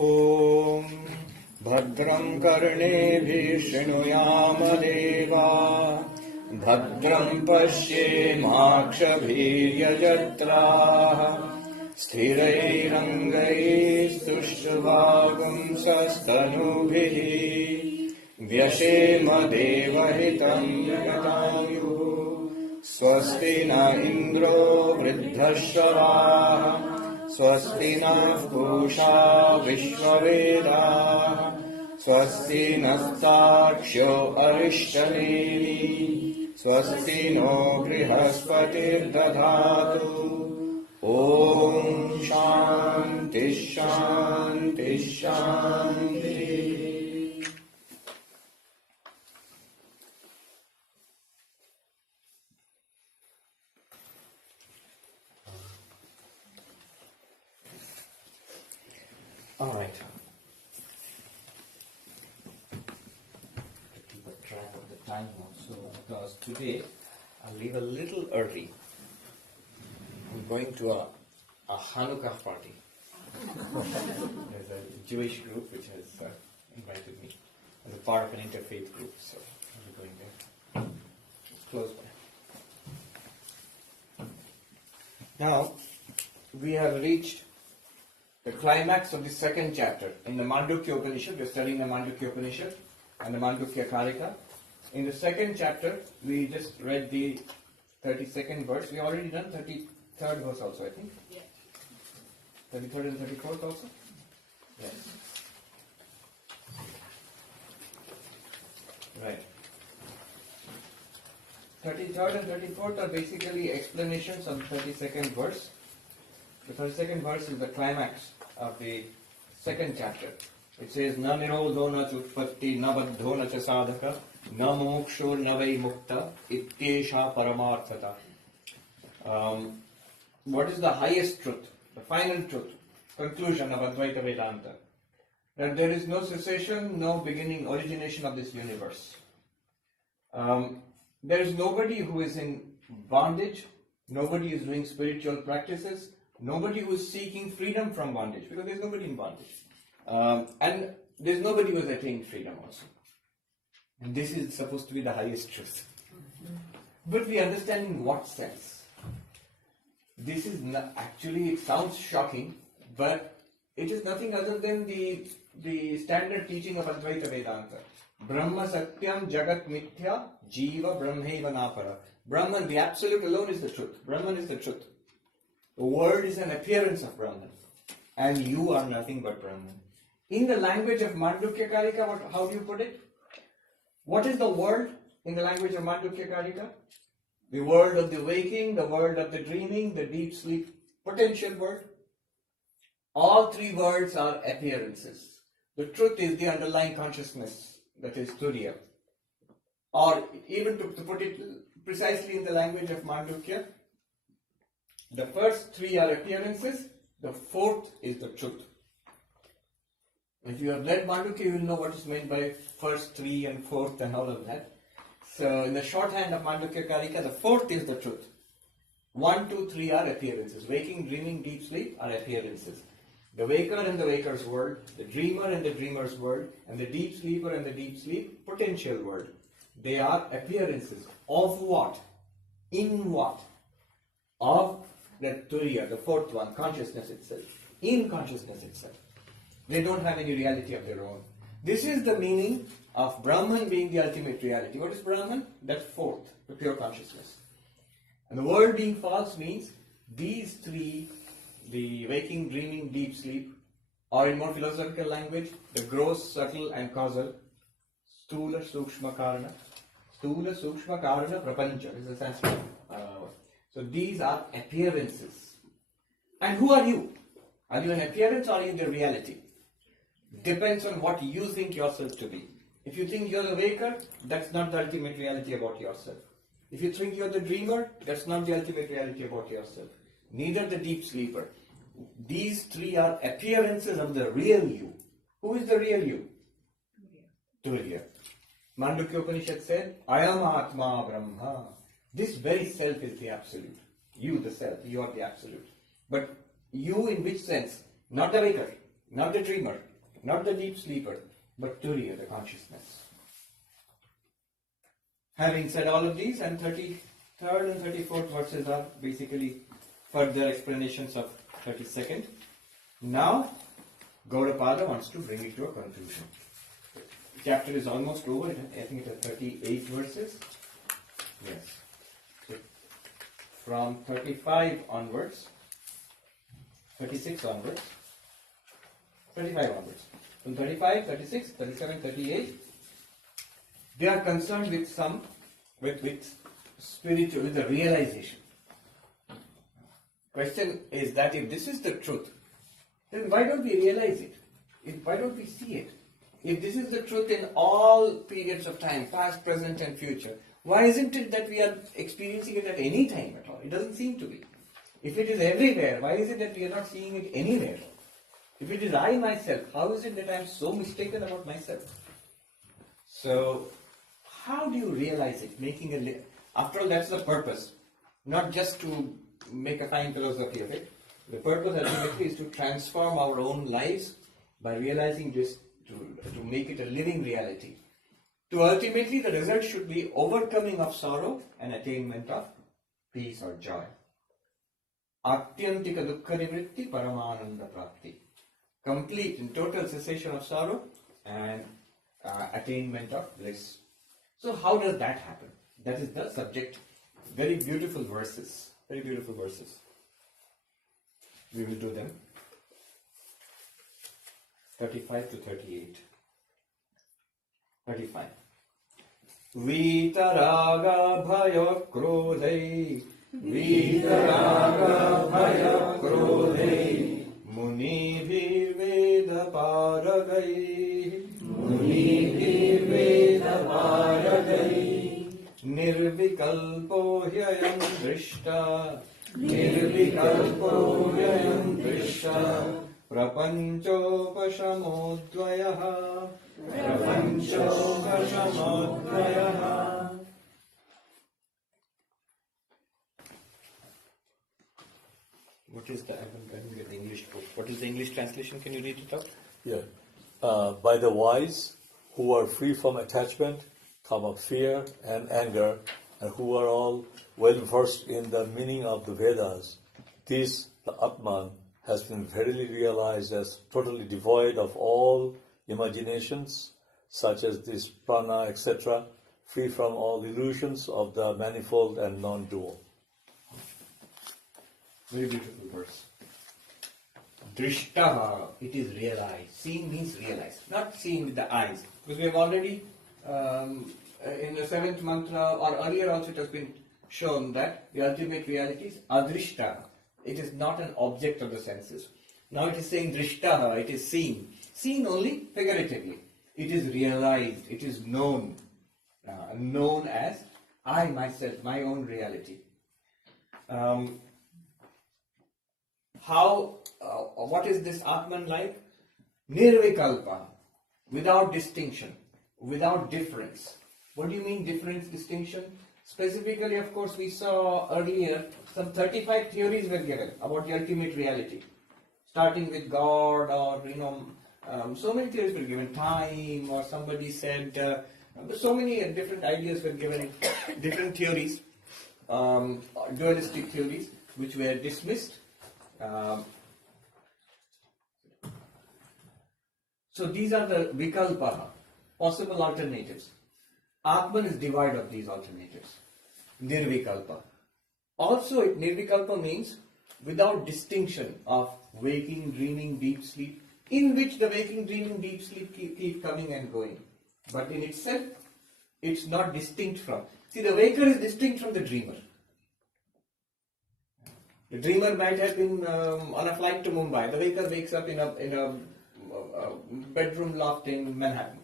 ॐ भद्रं कर्णेभिः शृणुयामदेवा भद्रं पश्येमाक्षभिर्यजत्राः स्थिरैरङ्गैस्तुष्टुवागुंसस्तनूभिः व्यशेम देवहितं यतायुः स्वस्ति न इन्द्रो वृद्धश्रवाः स्वस्ति नः पूषा विश्ववेदाः स्वस्ति नस्ताक्ष्यो अरिष्टनेमिः स्वस्ति नो बृहस्पतिर्दधातु ॐ शान्ति शान्ति शान्तिः. All right. Keep a track of the time also, because today I'll leave a little early. I'm going to a Hanukkah party. There's a Jewish group which has invited me as a part of an interfaith group, so I'll be going there. It's close by. Now, we have reached the climax of the second chapter in the Mandukya Upanishad. We're studying the Mandukya Upanishad and the Mandukya Karika. In the second chapter, we just read the 32nd verse. We already done 33rd verse also, I think. Yeah. 33rd and 34th also? Yes. Right. 33rd and 34th are basically explanations of the 32nd verse. The 32nd verse is the climax of the second chapter. It says, Na nirodho na chutpatti na baddho na cha sadhaka na moksho na vai mukta ityesha paramarthata. What is the highest truth, the final truth, conclusion of Advaita Vedanta? That there is no cessation, no beginning, origination of this universe. There is nobody who is in bondage, nobody is doing spiritual practices, nobody who is seeking freedom from bondage, because there is nobody in bondage. And there is nobody who has attained freedom also. And this is supposed to be the highest truth. But we understand in what sense. This is not, actually, it sounds shocking, but it is nothing other than the standard teaching of Advaita Vedanta. Brahma Satyam Jagat Mithya Jiva Brahmaiva Napara. Brahman, the Absolute alone is the truth. Brahman is the truth. The world is an appearance of Brahman, and you are nothing but Brahman. In the language of Mandukya Karika, how do you put it? What is the world in the language of Mandukya Karika? The world of the waking, the world of the dreaming, the deep sleep, potential world. All three worlds are appearances. The truth is the underlying consciousness, that is Turiya. Or even to put it precisely in the language of Mandukya, the first three are appearances, the fourth is the truth. If you have read Mandukya, you will know what is meant by first three and fourth and all of that. So in the shorthand of Mandukya Karika, the fourth is the truth. 1, 2, 3 are appearances. Waking, dreaming, deep sleep are appearances. The waker and the waker's world, the dreamer and the dreamer's world, and the deep sleeper and the deep sleep potential world. They are appearances of what? In what? Of that Turiya, the fourth one, consciousness itself. In consciousness itself. They don't have any reality of their own. This is the meaning of Brahman being the ultimate reality. What is Brahman? That fourth, the pure consciousness. And the world being false means these three, the waking, dreaming, deep sleep, or in more philosophical language, the gross, subtle and causal, Stula Sukshma Karana. Stula Sukshma Karana Prapancha is the Sanskrit word. So these are appearances. And who are you? Are you an appearance or are you the reality? Depends on what you think yourself to be. If you think you're the waker, that's not the ultimate reality about yourself. If you think you're the dreamer, that's not the ultimate reality about yourself. Neither the deep sleeper. These three are appearances of the real you. Who is the real you? Turiya. Mandukya Upanishad said, Ayam Atma Brahma. This very self is the absolute. You, the self, you are the absolute. But you in which sense? Not the waker. not the dreamer, not the deep sleeper, but Turiya, the consciousness. Having said all of these, and 33rd and 34th verses are basically further explanations of 32nd. Now, Gaudapada wants to bring it to a conclusion. The chapter is almost over. I think it has 38 verses. Yes. So, from 35 onwards, 36 onwards, 35 onwards. From 35, 36, 37, 38, they are concerned with with spiritual, with the realization. Question is that if this is the truth, then why don't we realize it? Why don't we see it? If this is the truth in all periods of time, past, present and future, why isn't it that we are experiencing it at any time at all? It doesn't seem to be. If it is everywhere, why is it that we are not seeing it anywhere? If it is I myself, how is it that I am so mistaken about myself? So, how do you realize it? After all, that's the purpose. Not just to make a fine philosophy of it. The purpose ultimately is to transform our own lives by realizing this, to make it a living reality. To ultimately, the result should be overcoming of sorrow and attainment of peace or joy. Atyantika dukkha nivritti paramananda prapti. Complete and total cessation of sorrow and attainment of bliss. So how does that happen? That is the subject. Very beautiful verses. Very beautiful verses. We will do them. 35 to 38. 35. Vitaraga bhaya krodhai. Vitaraga bhaya krodhai. Muni bhir veda paragai. Muni bhir veda paragai. Nirvikalpo hyayam drishta. Nirvikalpo hyayam drishta. Prapanchopashamodvayaha. Prapanchopashamodvayaha. What is the, I don't get the English book. What is the English translation? Can you read it out? Yeah. By the wise who are free from attachment, of fear and anger, and who are all well versed in the meaning of the Vedas, this, the Atman, has been verily realized as totally devoid of all imaginations, such as this prana, etc., free from all illusions of the manifold and non-dual. Very beautiful verse. Drishtaha, it is realized. Seeing means realized, not seeing with the eyes. Because we have already, in the 7th mantra, or earlier also it has been shown that the ultimate reality is adrishta. It is not an object of the senses. Now it is saying drishtaha, it is seen. Seen only figuratively. It is realized, it is known. Known as I myself, my own reality. What is this Atman like? Nirvikalpa, without distinction, without difference. What do you mean difference, distinction? Specifically, of course, we saw earlier some 35 theories were given about the ultimate reality. Starting with God, or so many theories were given. Time, or somebody said, so many different ideas were given, different theories, dualistic theories, which were dismissed. So these are the vikalpa, possible alternatives. Atman is devoid of these alternatives. Nirvikalpa. Also, nirvikalpa means without distinction of waking, dreaming, deep sleep, in which the waking, dreaming, deep sleep keep coming and going. But in itself, it's not distinct from. See, the waker is distinct from the dreamer. The dreamer might have been on a flight to Mumbai. The waker wakes up in a bedroom loft in Manhattan.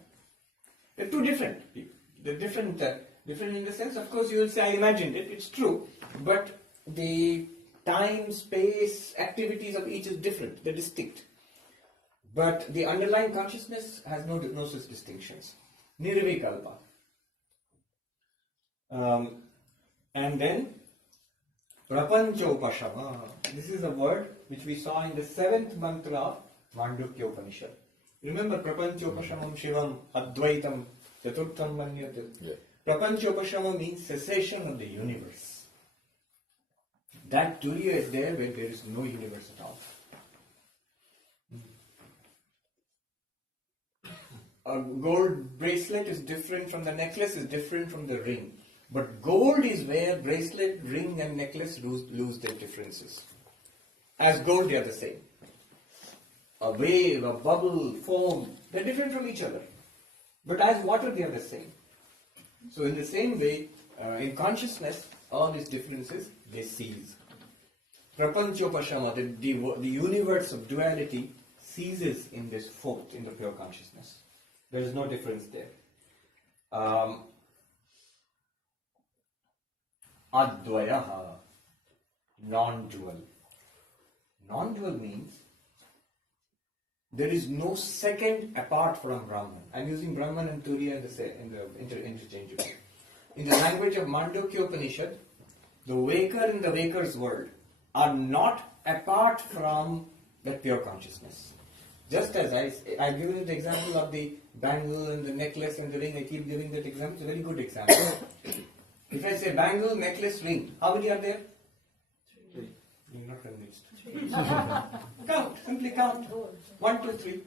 They're two different people. They're different in the sense, of course, you will say, I imagined it, it's true, but the time, space, activities of each is different, they're distinct. But the underlying consciousness has no such distinctions. Nirvikalpa. And then, Prapanchopashama. This is a word which we saw in the 7th mantra of Mandukya Upanishad. Remember, Prapanchopashamam Shivam Advaitam Chaturtham Manyate. Yeah. Prapanchopashama means cessation of the universe. That Turiya is there where there is no universe at all. A gold bracelet is different from the necklace, is different from the ring. But gold is where bracelet, ring and necklace lose their differences. As gold, they are the same. A wave, a bubble, foam, they're different from each other. But as water, they are the same. So in the same way, in consciousness, all these differences, they cease. Prapanchopashama, the universe of duality, ceases in this fourth, in the pure consciousness. There is no difference there. Advayaha, non-dual. Non-dual means there is no second apart from Brahman. I'm using Brahman and Turiya interchangeably. In the language of Mandukya Upanishad, the waker and the waker's world are not apart from that pure consciousness. Just as I've given you the example of the bangle and the necklace and the ring, I keep giving that example, it's a very good example. If I say bangle, necklace, ring, how many are there? 3. You're not convinced. Count, simply count. 1, 2, 3.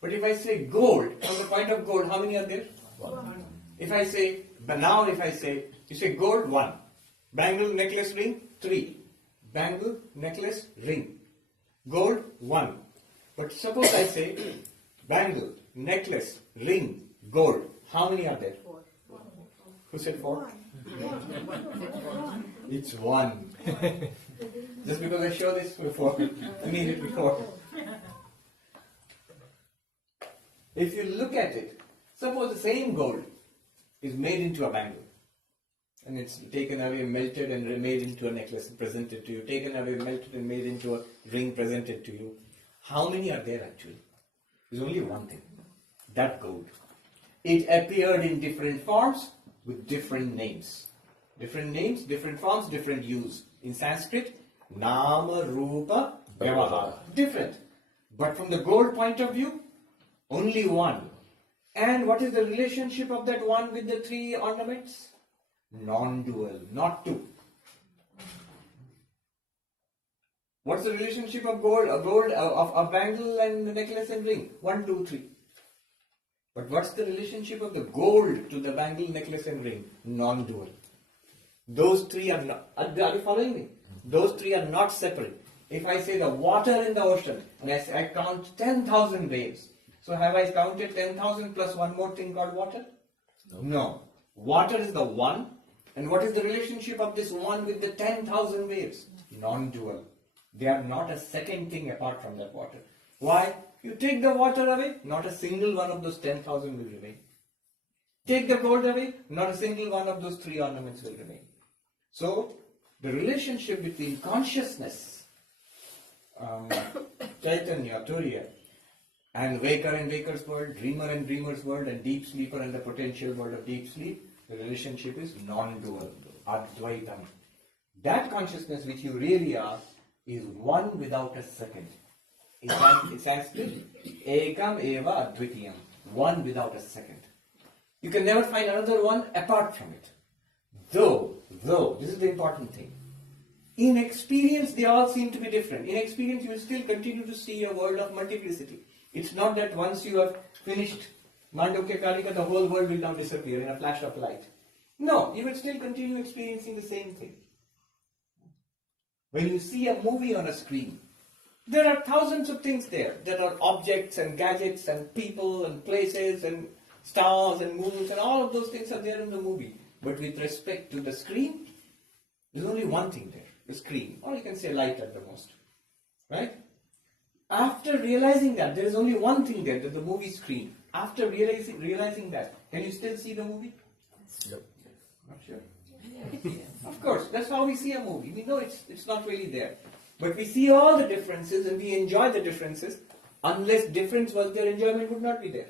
But if I say gold, from the point of gold, how many are there? 1. If I say, you say gold, 1. Bangle, necklace, ring, 3. Bangle, necklace, ring. Gold, 1. But suppose I say bangle, necklace, ring, gold. How many are there? 4. Who said 4? It's 1. Just because I showed this before, I mean it before. If you look at it, suppose the same gold is made into a bangle. And it's taken away, melted and made into a necklace and presented to you. Taken away, melted and made into a ring presented to you. How many are there actually? There's only one thing. That gold. It appeared in different forms with different names. Different names, different forms, different use. In Sanskrit, Nama, Rupa, Vyavahara. Different. But from the gold point of view, only one. And what is the relationship of that one with the 3 ornaments? Non-dual, not 2. What's the relationship of gold, of bangle and necklace and ring? 1, 2, 3. But what's the relationship of the gold to the bangle, necklace and ring? Non-dual. Those 3 are not, are you following me? Those 3 are not separate. If I say the water in the ocean, and I count 10,000 waves, so have I counted 10,000 plus one more thing called water? No. Water is the one, and what is the relationship of this one with the 10,000 waves? Non-dual. They are not a second thing apart from that water. Why? You take the water away, not a single one of those 10,000 will remain. Take the gold away, not a single one of those 3 ornaments will remain. So, the relationship between consciousness, Chaitanya, Turiya, and waker and waker's world, dreamer and dreamer's world, and deep sleeper and the potential world of deep sleep, the relationship is non-dual, Advaitam. That consciousness which you really are is one without a second. In Sanskrit, Ekam Eva Advitiyam, one without a second. You can never find another one apart from it. Though, this is the important thing. In experience, they all seem to be different. In experience, you will still continue to see a world of multiplicity. It's not that once you have finished Mandukya Karika, the whole world will now disappear in a flash of light. No, you will still continue experiencing the same thing. When you see a movie on a screen, there are thousands of things there. There are objects and gadgets and people and places and stars and moons and all of those things are there in the movie. But with respect to the screen, there's only one thing there, the screen. Or you can say light at the most. Right? After realizing that, there is only one thing there, the movie screen. After realizing that, can you still see the movie? Yep. Not sure. Of course, that's how we see a movie. We know it's not really there. But we see all the differences and we enjoy the differences. Unless difference was there, enjoyment would not be there.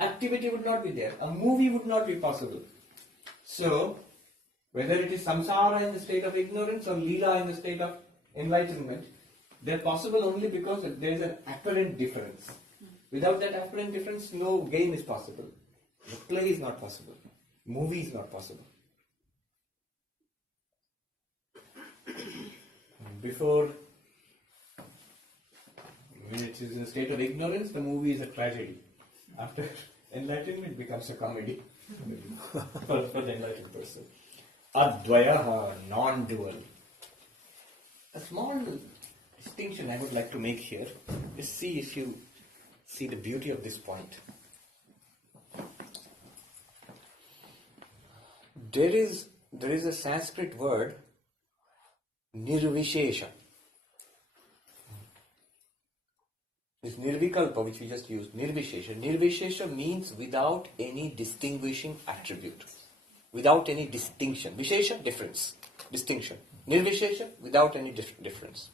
Activity would not be there. A movie would not be possible. So, whether it is samsara in the state of ignorance or lila in the state of enlightenment, They're possible only because there is an apparent difference. Without that apparent difference, no game is possible. The play is not possible. Movie is not possible. Before, when it is in a state of ignorance, the movie is a tragedy. After enlightenment, it becomes a comedy for the enlightened person. Advayaha, non-dual. A small distinction I would like to make here is see if you see the beauty of this point. There is a Sanskrit word, nirvishesha. This nirvikalpa which we just used, nirvishesha. Nirvishesha means without any distinguishing attribute. Without any distinction. Vishesha, difference. Distinction. Nirvishesha, without any difference.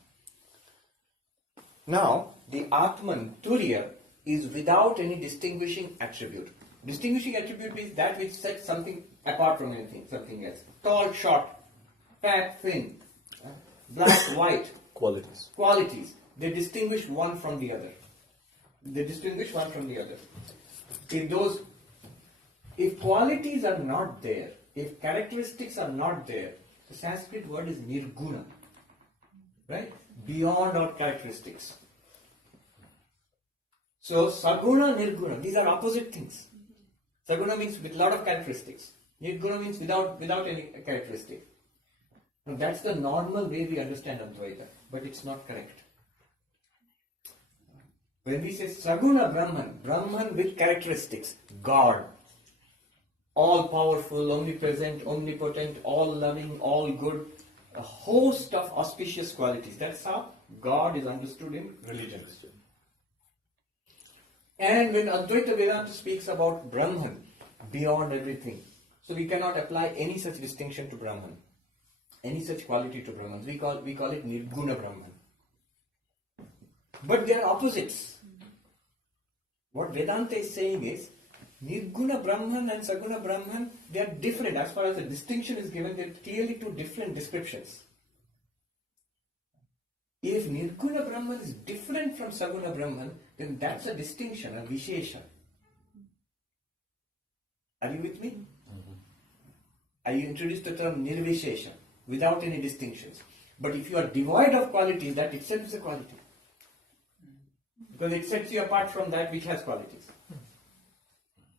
Now, the Atman, Turiya, is without any distinguishing attribute. Distinguishing attribute is that which sets something apart from anything, something else. Tall, short, fat, thin, black, white. Qualities. Qualities. They distinguish one from the other. If qualities are not there, if characteristics are not there, the Sanskrit word is nirguna. Right? Beyond our characteristics. So, saguna, nirguna, these are opposite things. Saguna means with a lot of characteristics. Nirguna means without any characteristic. Now, that's the normal way we understand Advaita, but it's not correct. When we say Saguna Brahman, Brahman with characteristics, God, all powerful, omnipresent, omnipotent, all loving, all good, a host of auspicious qualities. That's how God is understood in religion. And when Advaita Vedanta speaks about Brahman, beyond everything, so we cannot apply any such distinction to Brahman, any such quality to Brahman. We call it Nirguna Brahman. But they are opposites. What Vedanta is saying is, Nirguna Brahman and Saguna Brahman, they are different. As far as the distinction is given, they are clearly two different descriptions. If Nirguna Brahman is different from Saguna Brahman, then that's a distinction, a Vishesha. Are you with me? Mm-hmm. I introduced the term Nirvishesha, without any distinctions. But if you are devoid of qualities, that itself is a quality. Because it sets you apart from that which has qualities.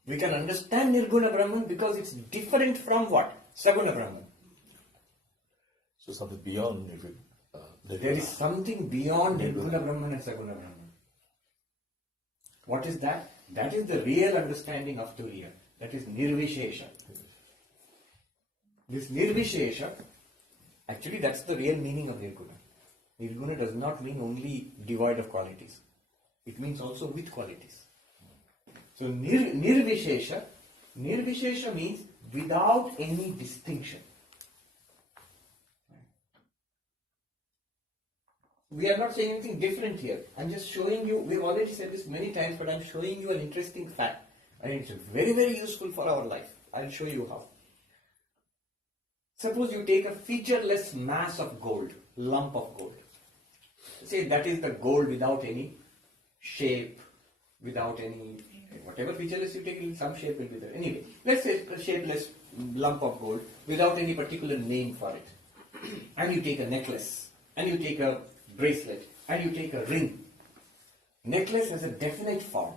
We can understand Nirguna Brahman because it's different from what? Saguna Brahman. So something beyond Nirvana. There is something beyond Nirguna Brahman and Saguna Brahman. What is that? That is the real understanding of Turiya. That is Nirvishesha. This Nirvishesha, actually that's the real meaning of Nirguna. Nirguna does not mean only devoid of qualities. It means also with qualities. So Nirvishesha means without any distinction. We are not saying anything different here. I'm just showing you, we've already said this many times, but I'm showing you an interesting fact. And it's very, very useful for our life. I'll show you how. Suppose you take a featureless mass of gold, lump of gold. Say that is the gold without any shape, without any, whatever featureless you take, some shape will be there. Anyway, let's say a shapeless lump of gold without any particular name for it. And you take a necklace, and you take a bracelet, and you take a ring. Necklace has a definite form,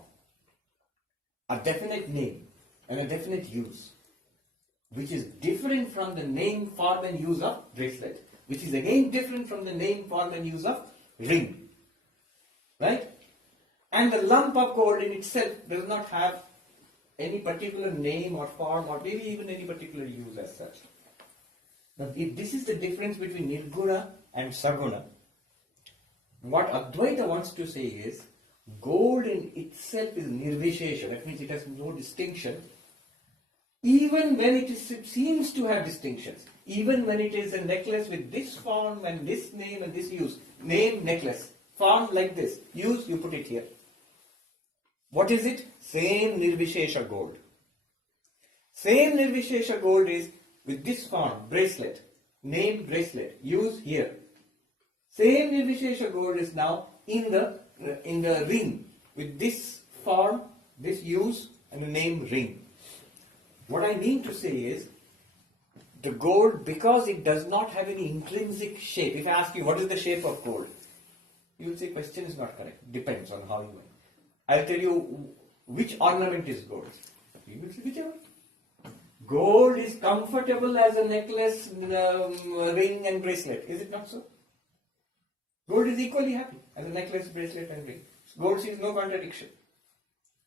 a definite name, and a definite use, which is different from the name, form and use of bracelet, which is again different from the name, form and use of ring. Right? And the lump of gold in itself does not have any particular name or form or maybe even any particular use as such. Now, if this is the difference between Nirguna and Saguna, what Advaita wants to say is, gold in itself is Nirvishesha, that means it has no distinction, even when it seems to have distinctions, even when it is a necklace with this form and this name and this use. Name, necklace. Form like this. Use, you put it here. What is it? Same Nirvishesha gold. Same Nirvishesha gold is with this form, bracelet. Name, bracelet. Use here. Same Nirvishesha gold is now in the ring with this form, this use, and the name ring. What I mean to say is, the gold, because it does not have any intrinsic shape. If I ask you what is the shape of gold, you will say question is not correct. Depends on how you mean. I'll tell you which ornament is gold. You will say whichever. Gold is comfortable as a necklace, ring and bracelet. Is it not so? Gold is equally happy as a necklace, bracelet and ring. Gold sees no contradiction.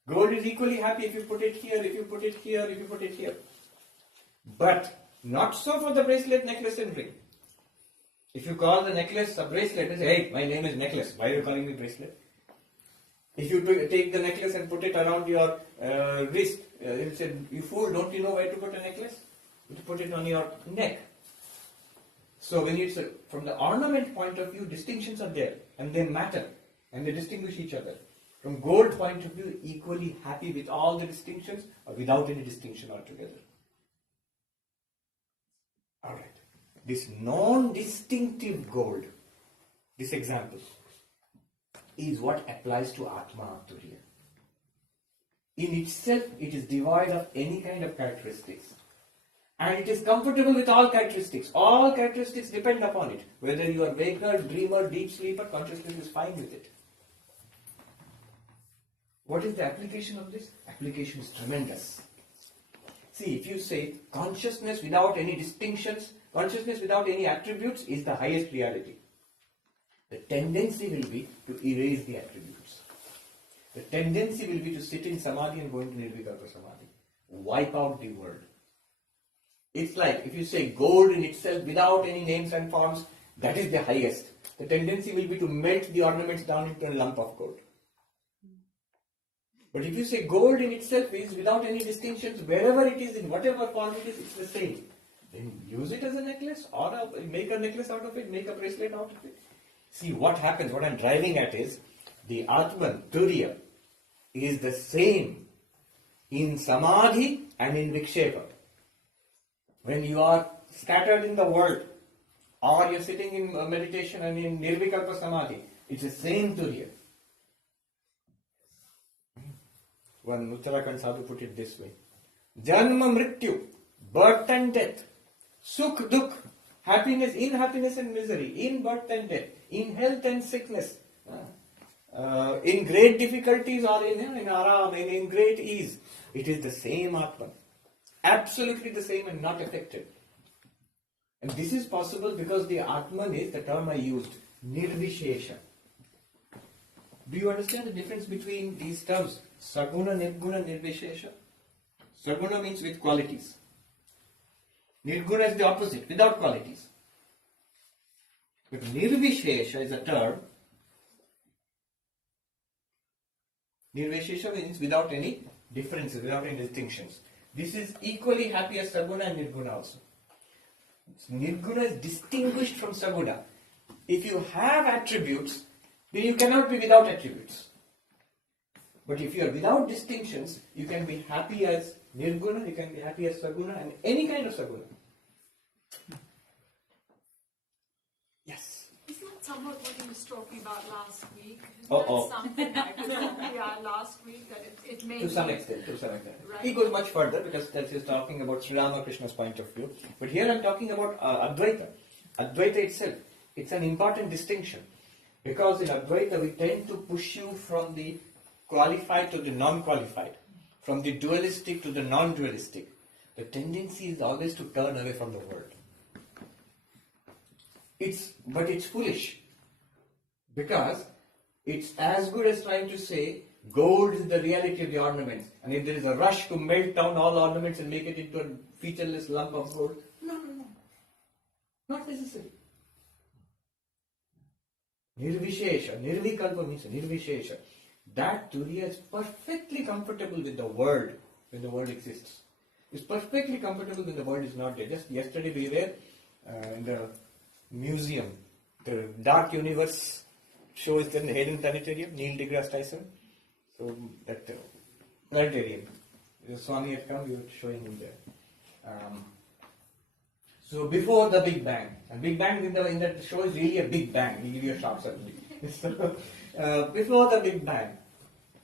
Gold is equally happy if you put it here, if you put it here, if you put it here. But not so for the bracelet, necklace and ring. If you call the necklace a bracelet and say, hey, my name is necklace, why are you calling me bracelet? If you take the necklace and put it around your wrist, you say, you fool, don't you know where to put a necklace? You put it on your neck. So when it's from the ornament point of view, distinctions are there and they matter and they distinguish each other. From gold point of view, equally happy with all the distinctions or without any distinction altogether. Alright. This non-distinctive gold, this example, is what applies to Atma Turiya. In itself, it is devoid of any kind of characteristics. And it is comfortable with all characteristics. All characteristics depend upon it. Whether you are waker, dreamer, deep sleeper, consciousness is fine with it. What is the application of this? Application is tremendous. See, if you say consciousness without any distinctions, consciousness without any attributes is the highest reality. The tendency will be to erase the attributes. The tendency will be to sit in samadhi and go into nirvikalpa samadhi. Wipe out the world. It's like if you say gold in itself without any names and forms, that is the highest. The tendency will be to melt the ornaments down into a lump of gold. But if you say gold in itself is without any distinctions, wherever it is, in whatever form it is, it's the same. Then use it as a necklace or make a necklace out of it, make a bracelet out of it. See what happens, what I'm driving at is, the Atman, Turiya, is the same in Samadhi and in Vikshepa. When you are scattered in the world, or you're sitting in meditation and in Nirvikalpa Samadhi, it's the same Turiya. One Uttarakhand sadhu put it this way. Janma Mrityu, birth and death, Sukh Dukh, happiness, in happiness and misery, in birth and death, in health and sickness, in great difficulties or in aram, in great ease. It is the same Atman. Absolutely the same and not affected. And this is possible because the Atman is the term I used, Nirvishesha. Do you understand the difference between these terms? Saguna, Nirguna, Nirvishesha. Saguna means with qualities. Nirguna is the opposite, without qualities. But Nirvishesha is a term. Nirvishesha means without any differences, without any distinctions. This is equally happy as Saguna and Nirguna also. Nirguna is distinguished from Saguna. If you have attributes, then you cannot be without attributes. But if you are without distinctions, you can be happy as Nirguna, you can be happy as Saguna, and any kind of Saguna. Yes? Isn't that somewhat what he was talking about last week? Isn't Uh-oh. that something like last week that it may To some be- extent, to some extent. Right. He goes much further because that is talking about Sri Ramakrishna's point of view. But here I'm talking about Advaita. Advaita itself, it's an important distinction. Because in Advaita we tend to push you from the qualified to the non-qualified, from the dualistic to the non-dualistic. The tendency is always to turn away from the world. But it's foolish. Because it's as good as trying to say gold is the reality of the ornaments. And if there is a rush to melt down all ornaments and make it into a featureless lump of gold, no. Not necessary. Nirvishesha, Nirvikalpa means Nirvishesha. That Turiya is perfectly comfortable with the world when the world exists. It's perfectly comfortable when the world is not there. Just yesterday we were in the museum. The Dark Universe show is in the Hayden Planetarium, Neil deGrasse Tyson. So that planetarium. The Swami had come, we were showing him there. So before the Big Bang, and Big Bang in that show is really a Big Bang. We give you a sharp certainty. So, before the Big Bang,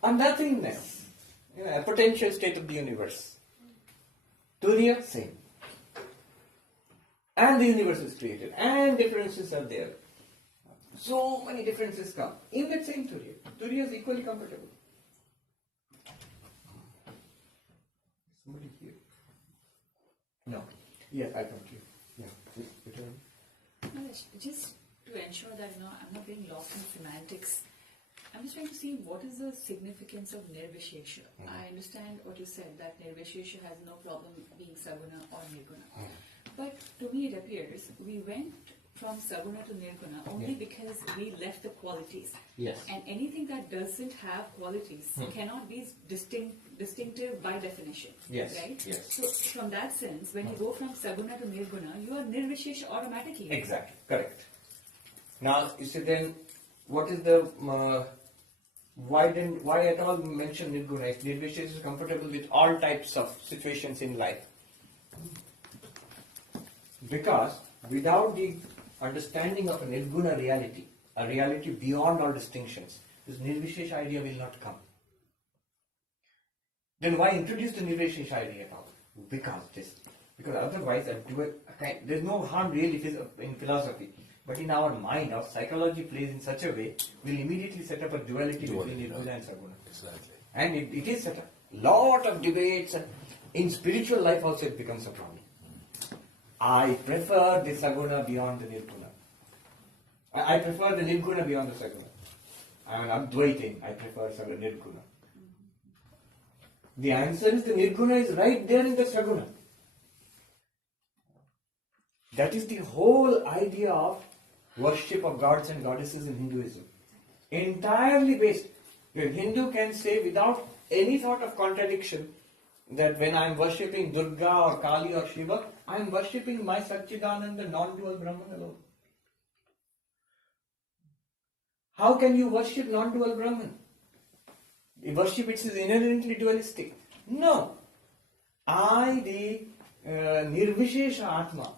a nothingness, a potential state of the universe. Turiya, same. And the universe is created, and differences are there. So many differences come in that same Turiya. Turiya is equally comfortable. Somebody here? No. Yes, I come to you. Yeah. Return. Just to ensure that I'm not getting lost in semantics, I'm just trying to see what is the significance of Nirvishesha. I understand what you said, that Nirvishesha has no problem being Saguna or Nirguna. But to me it appears we went from Saguna to Nirguna only because we left the qualities. Yes. And anything that doesn't have qualities cannot be distinctive by definition. Yes. Right? Yes. So from that sense, when you go from Saguna to Nirguna, you are Nirvishesha automatically. Exactly. Correct. Now, you see then, what is the why at all mention Nirguna? If Nirvishesha is comfortable with all types of situations in life. Because without the understanding of a Nirguna reality, a reality beyond all distinctions, this Nirvishesha idea will not come. Then why introduce the Nirvishesha idea at all? Because otherwise there's no harm really in philosophy. But in our mind, our psychology plays in such a way, we'll immediately set up a duality between Nirguna and Saguna. Exactly. And it is set up. Lot of debates, and in spiritual life also it becomes a problem. I prefer the Saguna beyond the Nirguna. I prefer the Nirguna beyond the Saguna. I'm Advaitin, I prefer Nirguna. The answer is the Nirguna is right there in the Saguna. That is the whole idea of worship of gods and goddesses in Hinduism. Entirely based. A Hindu can say without any sort of contradiction that when I am worshipping Durga or Kali or Shiva, I am worshipping my Satchidananda non-dual Brahman alone. How can you worship non-dual Brahman? You worship it is inherently dualistic. No. The Nirvishesha Atma,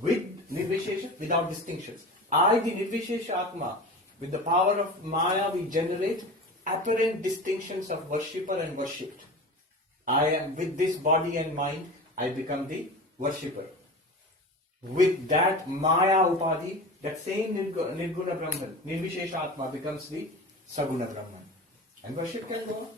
with Nirvishesha, without distinctions. The Nirvishesha Atma, with the power of Maya, we generate apparent distinctions of worshipper and worshipped. I am with this body and mind, I become the worshipper. With that Maya Upadhi, that same Nirguna Brahman, Nirvishesha Atma becomes the Saguna Brahman. And worship can go on.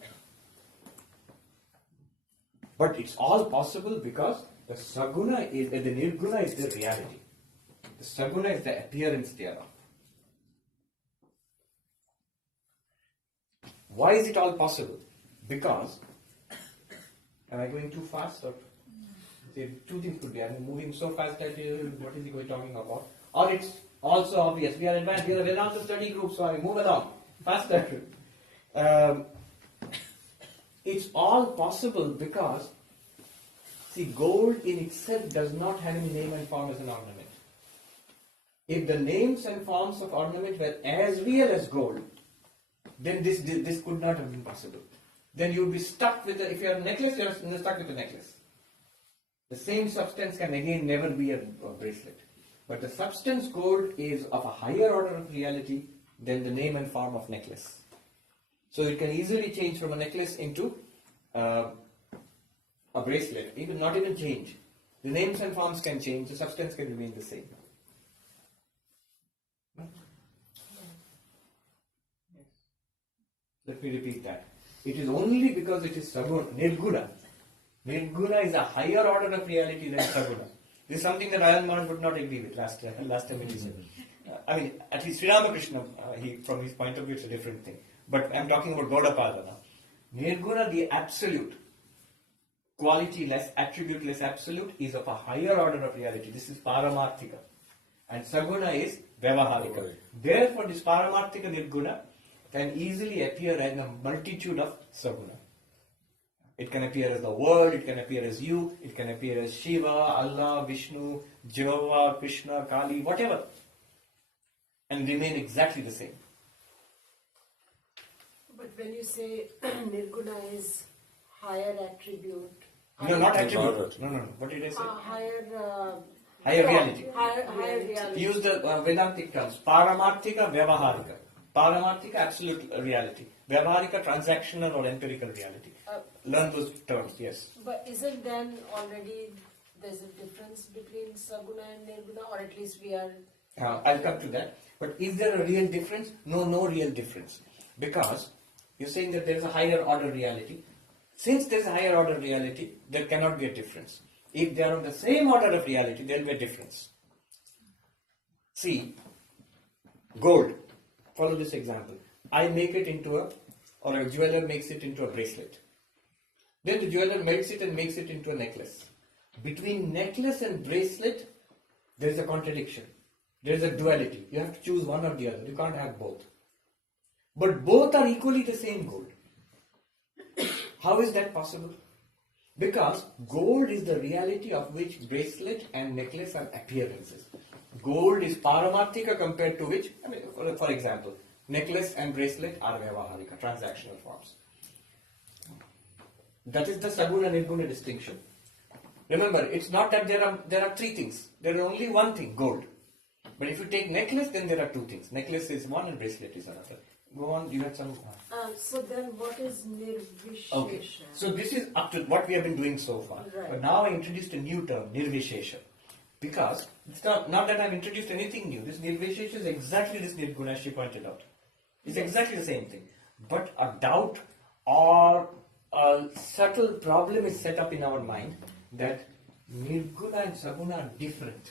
But it's all possible because the Saguna is, the Nirguna is the reality. The Saguna is the appearance thereof. Why is it all possible? Because, am I going too fast? Or two things could be. I'm moving so fast that what is he talking about? Or it's also obvious. We are advanced. We are a Vedanta study group, so I move along faster. It's all possible because, see, gold in itself does not have any name and form as an ornament. If the names and forms of ornament were as real as gold, then this could not have been possible. Then you would be stuck with if you have a necklace, you are stuck with a necklace. The same substance can again never be a bracelet. But the substance gold is of a higher order of reality than the name and form of necklace. So it can easily change from a necklace into a bracelet. Not even change. The names and forms can change, the substance can remain the same. Let me repeat that. It is only because it is Nirguna. Nirguna is a higher order of reality than Saguna. This is something that Ayan would not agree with last time when he said. At least Sri Ramakrishna, from his point of view, it's a different thing. But I'm talking about Gaudapada now. Nirguna, the absolute, quality-less, attribute-less absolute, is of a higher order of reality. This is Paramarthika. And Saguna is Vyavaharika. Okay. Therefore, this Paramarthika Nirguna can easily appear in a multitude of Saguna. It can appear as the world, it can appear as you, it can appear as Shiva, Allah, Vishnu, Jehovah, Krishna, Kali, whatever. And remain exactly the same. But when you say Nirguna is higher attribute, No, not Higher- attribute. No. What did I say? Higher Higher reality. higher reality. Use the Vedantic terms. Paramarthika, Vyavaharika. Paramarthika, absolute reality. Vyavaharika, transactional or empirical reality. Learn those terms, yes. But isn't then already there's a difference between Saguna and Nirguna, or at least we are. I'll come to that. But is there a real difference? No real difference. Because you're saying that there's a higher order reality. Since there's a higher order reality, there cannot be a difference. If they are on the same order of reality, there will be a difference. See, gold. Follow this example. I make it into or a jeweler makes it into a bracelet. Then the jeweler melts it and makes it into a necklace. Between necklace and bracelet, there is a contradiction. There is a duality. You have to choose one or the other. You can't have both. But both are equally the same gold. How is that possible? Because gold is the reality of which bracelet and necklace are appearances. Gold is paramarthika compared to which, for example, necklace and bracelet are vyavaharika, transactional forms. That is the Saguna Nirguna distinction. Remember, it's not that there are three things. There is only one thing, gold. But if you take necklace, then there are two things. Necklace is one and bracelet is another. Go on, you had some. So then, what is Nirvishesha? Okay. So this is up to what we have been doing so far. Right. But now I introduced a new term, Nirvishesha. Because it's not that I've introduced anything new. This Nirvishesha is exactly this Nirguna she pointed out. It's exactly the same thing. But a doubt or a subtle problem is set up in our mind that Nirguna and Saguna are different.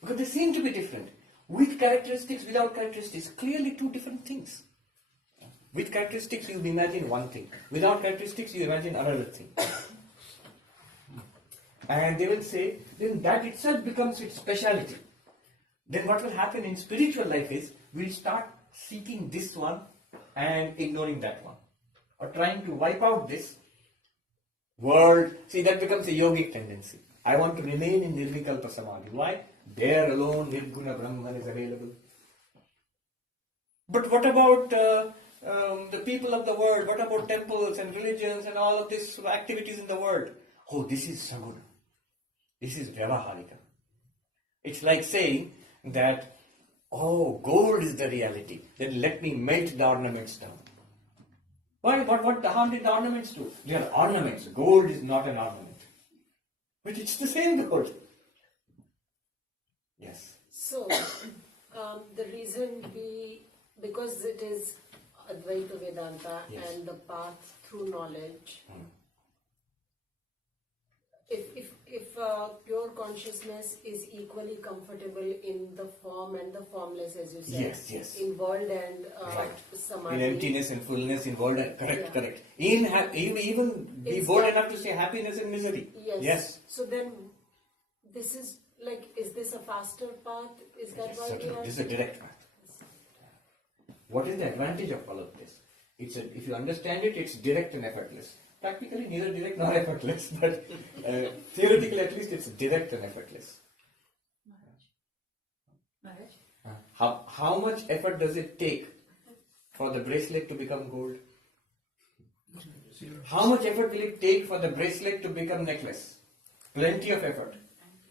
Because they seem to be different. With characteristics, without characteristics, clearly two different things. With characteristics, you imagine one thing. Without characteristics, you imagine another thing. And they will say, then that itself becomes its speciality. Then what will happen in spiritual life is, we'll start seeking this one and ignoring that one. Or trying to wipe out this world. See, that becomes a yogic tendency. I want to remain in Nirvikalpa Samadhi. Why? There alone Nirguna Brahman is available. But what about the people of the world? What about temples and religions and all of these activities in the world? Oh, this is Saguna. This is Vyavaharika. It's like saying that, oh, gold is the reality. Then let me melt the ornaments down. Why? What harm did the ornaments do? They are ornaments. Gold is not an ornament. But it's the same gold. Yes. So, the reason because it is Advaita Vedanta Yes. and the path through knowledge, if pure consciousness is equally comfortable in the form and the formless, as you said, Yes. in world and Right. samadhi, In emptiness and fullness, in world, correct. You even be It's bold that- enough to say happiness and misery. Yes. So then, this is like, is this a faster path? Is that why we Certainly, are? this is a direct path. What is the advantage of all of this? If you understand it, it's direct and effortless. Practically, neither direct nor effortless, but theoretically, at least, it's direct and effortless. Maharaj? How much effort does it take for the bracelet to become gold? How much effort will it take for the bracelet to become necklace? Plenty of effort.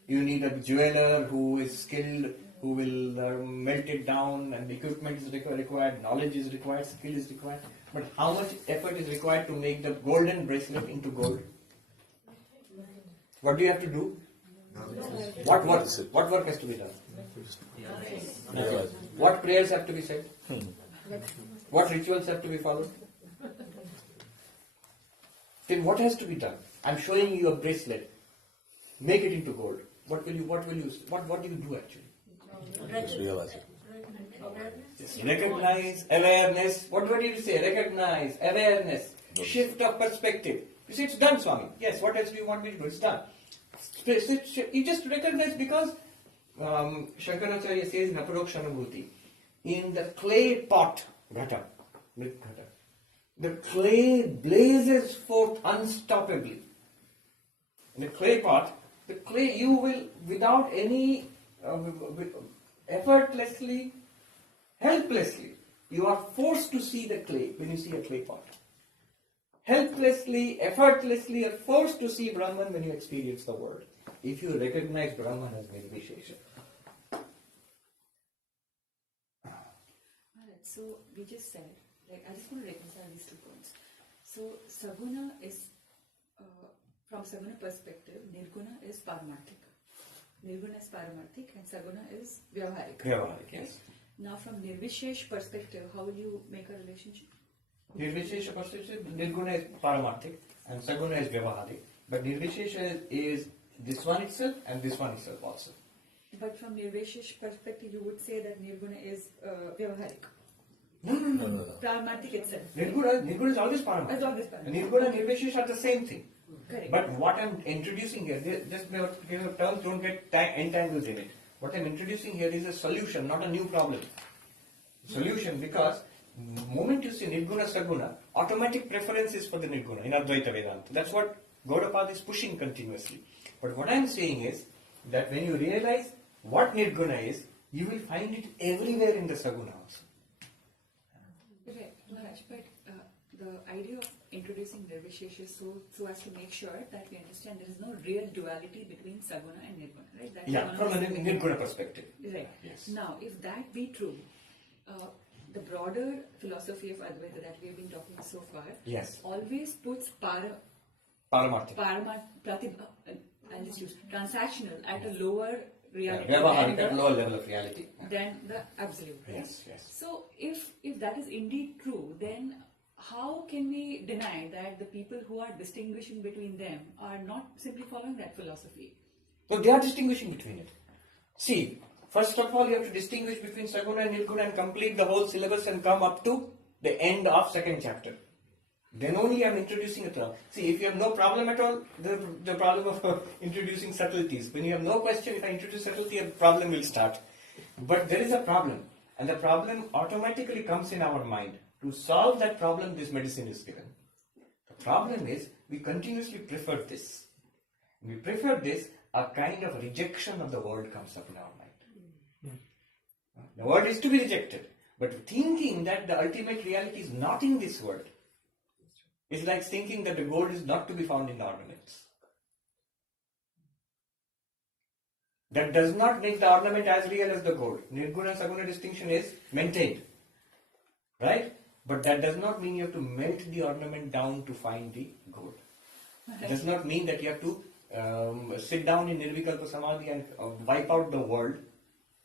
You need a jeweler who is skilled, who will melt it down, and equipment is required, knowledge is required, skill is required. But how much effort is required to make the golden bracelet into gold? What do you have to do? What work has to be done? Realize. What prayers have to be said? What rituals have to be followed? Then what has to be done? I'm showing you a bracelet. Make it into gold. What do you do actually? Just realize it. Recognize, awareness. What did you say? Recognize, awareness, shift of perspective. You say it's done, Swami. Yes, what else do you want me to do? It's done. You just recognize because Shankaracharya says in Aparokshanabhuti, in the clay pot, Ghata, the clay blazes forth unstoppably. In the clay pot, the clay you will, without any effortlessly, helplessly, you are forced to see the clay when you see a clay pot. helplessly, effortlessly are forced to see Brahman when you experience the world. If you recognize Brahman as Nirvishesha. Alright, so we just said, like, I just want to reconcile these 2 points. So Saguna is, from Saguna perspective, Nirguna is Paramarthik. Nirguna is Paramarthik and Saguna is Vyavaharik. Vyavaharik, yes. Now from Nirvishesh perspective, how will you make a relationship? Nirvishesha perspective, Nirguna is Paramarthik and Saguna is Vyavaharik. But Nirvishesha is this one itself and this one itself also. But from Nirvishesh perspective, you would say that Nirguna is Vyavaharik. No. Paramarthik itself. Nirguna is always It's Paramarthik. always Paramarthik. Nirguna and Nirvishesha are the same thing. Correct. But what I'm introducing here, just terms don't get entangled in it. What I'm introducing here is a solution, not a new problem. Solution, because the moment you see Nirguna Saguna, automatic preference is for the Nirguna in Advaita Vedanta. That's what Gaudapada is pushing continuously. But what I'm saying is that when you realize what Nirguna is, you will find it everywhere in the Saguna also. Right, Maharaj, but the idea of introducing Nirvishesha is so as to make sure that we understand there is no real duality between Saguna and Nirguna, right? That's Yeah, one from of a the- Nirguna perspective. Right. Yes. Now, if that be true, the broader philosophy of Advaita that we have been talking so far Yes. always puts Paramarthik. I'll just use transactional at a lower reality Vyavaharik than at lower level of reality. than the absolute. Right? Yes, yes. So if that is indeed true, then how can we deny that the people who are distinguishing between them are not simply following that philosophy? So they are distinguishing between it. See, first of all, you have to distinguish between Saguna and Nirguna and complete the whole syllabus and come up to the end of second chapter. Then only I am introducing a term. See, if you have no problem at all, the problem of introducing subtleties. When you have no question, if I introduce subtlety, a problem will start. But there is a problem, and the problem automatically comes in our mind. To solve that problem, this medicine is given. The problem is, we continuously prefer this. We prefer this, a kind of rejection of the world comes up in our mind. The world is to be rejected. But thinking that the ultimate reality is not in this world is like thinking that the gold is not to be found in the ornaments. That does not make the ornament as real as the gold. Nirguna Saguna distinction is maintained. Right? But that does not mean you have to melt the ornament down to find the gold. It does not mean that you have to sit down in Nirvikalpa Samadhi and wipe out the world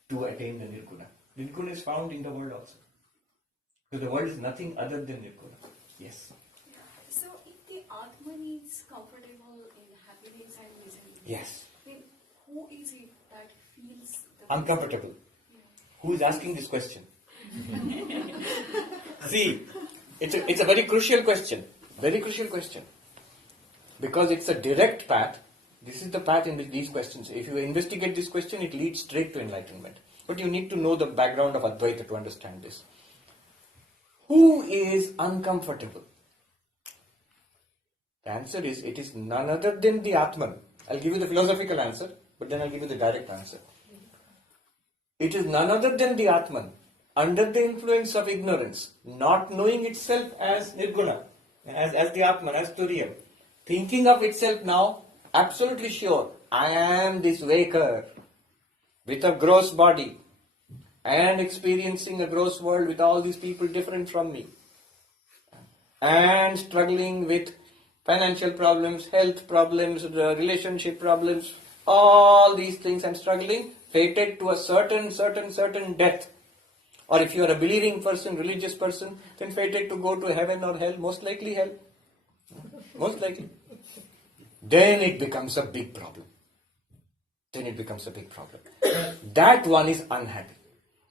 to attain the Nirguna. Nirguna is found in the world also. Because the world is nothing other than Nirguna. Yes. So if the Atman is comfortable in happiness and misery, Yes. then who is it that feels the Uncomfortable. Who is asking this question? See, it's a very crucial question. Very crucial question. Because it's a direct path. This is the path in which these questions, if you investigate this question, it leads straight to enlightenment. But you need to know the background of Advaita to understand this. Who is uncomfortable? The answer is, it is none other than the Atman. I'll give you the philosophical answer, but then I'll give you the direct answer. It is none other than the Atman, under the influence of ignorance, not knowing itself as Nirguna, as the Atman, as Turiya, thinking of itself now, absolutely sure, I am this waker with a gross body and experiencing a gross world with all these people different from me and struggling with financial problems, health problems, relationship problems, all these things I'm struggling, fated to a certain death. Or if you are a believing person, religious person, then fated to go to heaven or hell, most likely hell. Most likely. Then it becomes a big problem. That one is unhappy.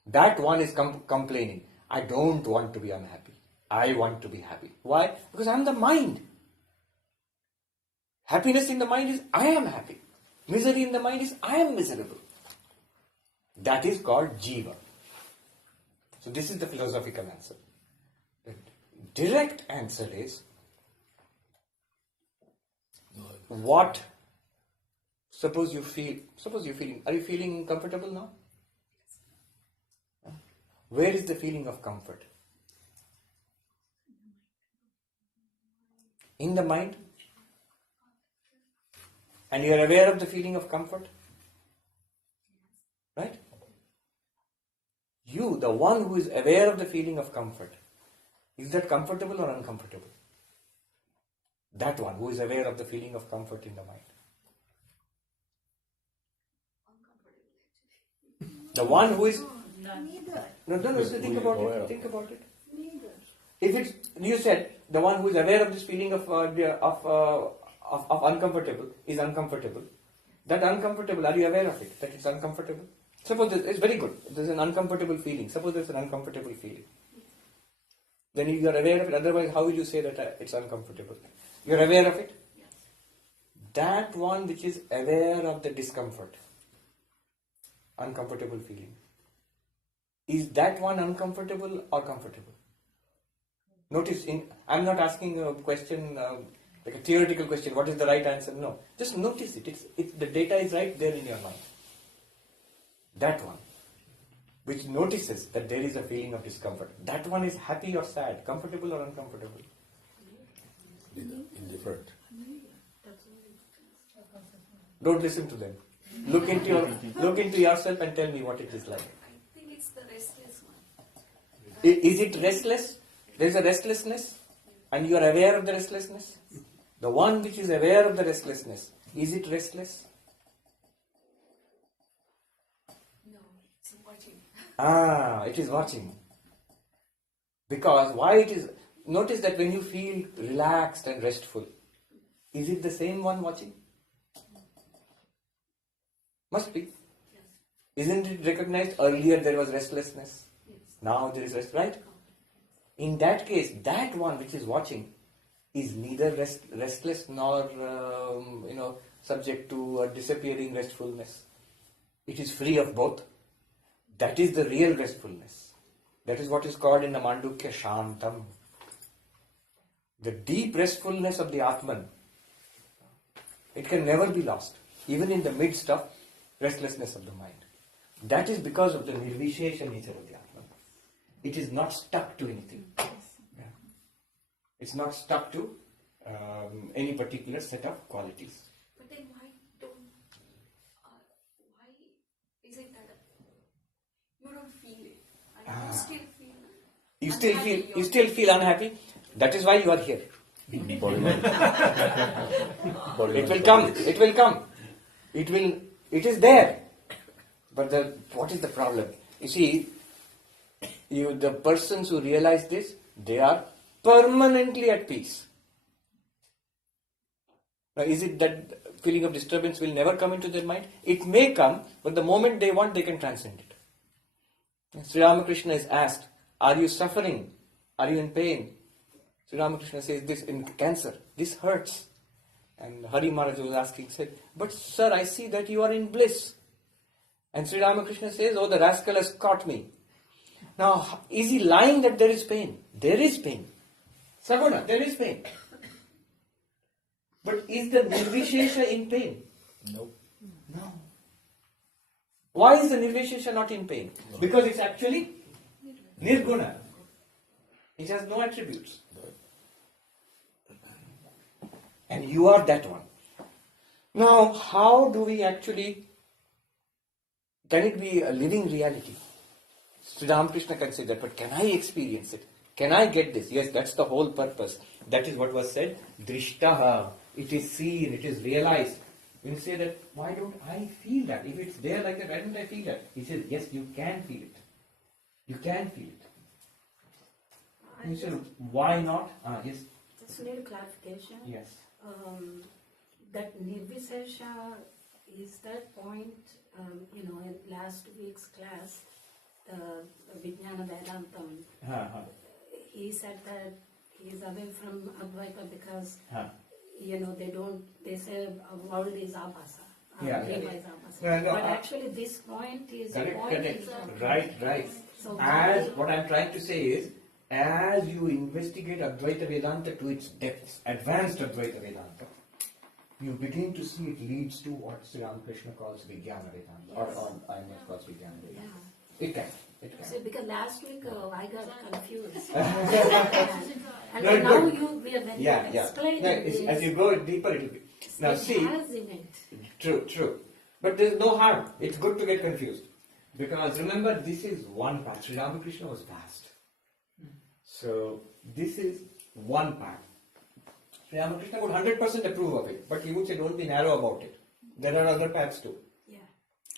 That one is complaining. I don't want to be unhappy. I want to be happy. Why? Because I am the mind. Happiness in the mind is I am happy. Misery in the mind is I am miserable. That is called Jiva. So this is the philosophical answer. The direct answer is what? Are you feeling comfortable now? Where is the feeling of comfort? in the mind, and you are aware of the feeling of comfort, right? You, the one who is aware of the feeling of comfort, is that comfortable or uncomfortable? That one who is aware of the feeling of comfort in the mind. The one who is Neither. no, think about aware it. of Think about it. Neither. If it's you said the one who is aware of this feeling of uncomfortable is uncomfortable. That uncomfortable, are you aware of it? That it's uncomfortable. Suppose it's very good. There's an uncomfortable feeling. Suppose there's an uncomfortable feeling. Then you are aware of it. Otherwise, how will you say that it's uncomfortable? You're aware of it. That one which is aware of the discomfort, uncomfortable feeling, is that one uncomfortable or comfortable? Notice, I'm not asking a question like a theoretical question. What is the right answer? No, just notice it. The data is right there in your mind. That one, which notices that there is a feeling of discomfort. That one is happy or sad, comfortable or uncomfortable. Indifferent. Don't listen to them. Look into yourself and tell me what it is like. I think it's the restless one. Is it restless? There is a restlessness, and you are aware of the restlessness. The one which is aware of the restlessness, is it restless? No, it's watching. It is watching. Because why it is? Notice that when you feel relaxed and restful, is it the same one watching? Must be. Isn't it recognized earlier there was restlessness? Now there is rest, right? In that case, that one which is watching is neither restless nor subject to a disappearing restfulness. It is free of both. That is the real restfulness. That is what is called in the Mandukya Shantam. The deep restfulness of the Atman. It can never be lost, even in the midst of restlessness of the mind. That is because of the Nirvishesha nature of the Atman. It is not stuck to anything. Yeah. It's not stuck to any particular set of qualities. But then why is it that you don't feel it? And you still feel You still feel unhappy. That is why you are here. It will come. It will come. It is there. But what is the problem? You see, the persons who realize this, they are permanently at peace. Now, is it that feeling of disturbance will never come into their mind? It may come, but the moment they want, they can transcend it. Sri Ramakrishna is asked, are you suffering? Are you in pain? Sri Ramakrishna says, this in cancer, this hurts. And Hari Maharaj was asking, said, but sir, I see that you are in bliss. And Sri Ramakrishna says, oh, the rascal has caught me. Now, is he lying that there is pain? There is pain. Saguna, there is pain. But is the Nirvishesha in pain? No. No. Why is the Nirvishesha not in pain? Because it's actually Nirguna. It has no attributes. And you are that one. Now, how do we actually, can it be a living reality? Sri Ramakrishna can say that, but can I experience it? Can I get this? Yes, that's the whole purpose. That is what was said. Drishtaha. It is seen, it is realized. When you say that, why don't I feel that? If it's there like that, why don't I feel that? He says, yes, you can feel it. You can feel it. And you say, why not? Yes. Just need a clarification. Yes. That Nirvisesha is that point, in last week's class, Vijnana Vedantam, he said that he is away from Advaita because, they say world is Abhasa. Yeah. Brahma is Abhasa. Yeah, no, but actually this point is Correct. is Right. So As what I'm trying to say is, as you investigate Advaita Vedanta to its depths, advanced Advaita Vedanta, you begin to see it leads to what Sri Ramakrishna calls Vijnana Vedanta, or I must call Vijnana Vedanta. Yeah. It can. So because last week I got confused. And No, now good. we are when Yeah, you yeah. explain No, it, as you go deeper, it'll be. Now it see, has in it. true. But there's no harm. It's good to get confused. Because remember, this is one path. Sri Ramakrishna was vast. So, this is one path. Sri Ramakrishna would 100% approve of it, but he would say, don't be narrow about it. There are other paths too. Yeah.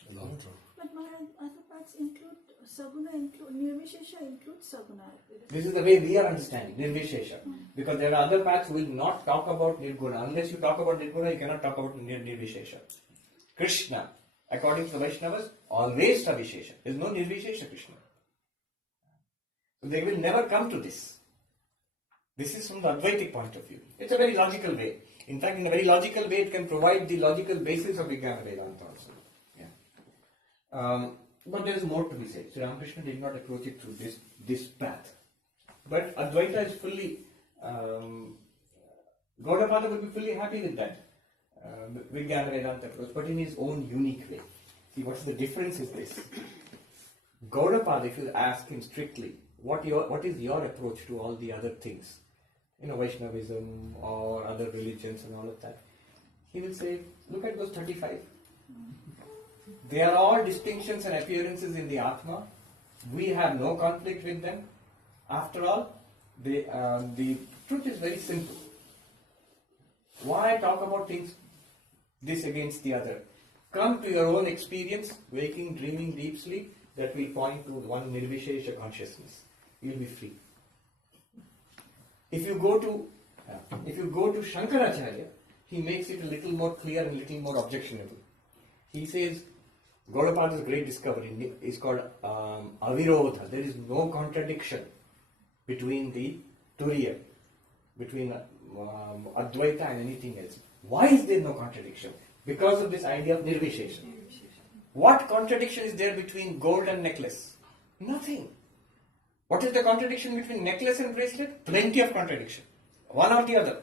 But Maharaj, other parts include Saguna, Nirvishesha includes Saguna. This is the way we are understanding, Nirvishesha. Because there are other paths who will not talk about Nirguna. Unless you talk about Nirguna, you cannot talk about Nirvishesha. Krishna, according to the Vaishnavas, always Savishesha. There is no Nirvishesha Krishna. So they will never come to this. This is from the Advaitic point of view. It's a very logical way. In fact, in a very logical way, it can provide the logical basis of Vijnana Vedanta also. Yeah. But there is more to be said. Sri Ramakrishna did not approach it through this path. But Advaita is fully, Gaudapada would be fully happy with that Vijnana Vedanta approach, but in his own unique way. See, what's the difference is this. Gaudapada, if you ask him strictly, what is your approach to all the other things? Vaishnavism or other religions and all of that. He will say, look at those 35. They are all distinctions and appearances in the Atma. We have no conflict with them. After all, the truth is very simple. Why talk about things this against the other? Come to your own experience, waking, dreaming, deep sleep, that will point to one Nirvishesha consciousness. You will be free. If you go to Shankaracharya, he makes it a little more clear and a little more objectionable. He says, Gaudapada's great discovery is called Avirodha. There is no contradiction between the Turiya, between Advaita and anything else. Why is there no contradiction? Because of this idea of Nirvishesha. What contradiction is there between gold and necklace? Nothing. What is the contradiction between necklace and bracelet? Plenty of contradiction. One or the other.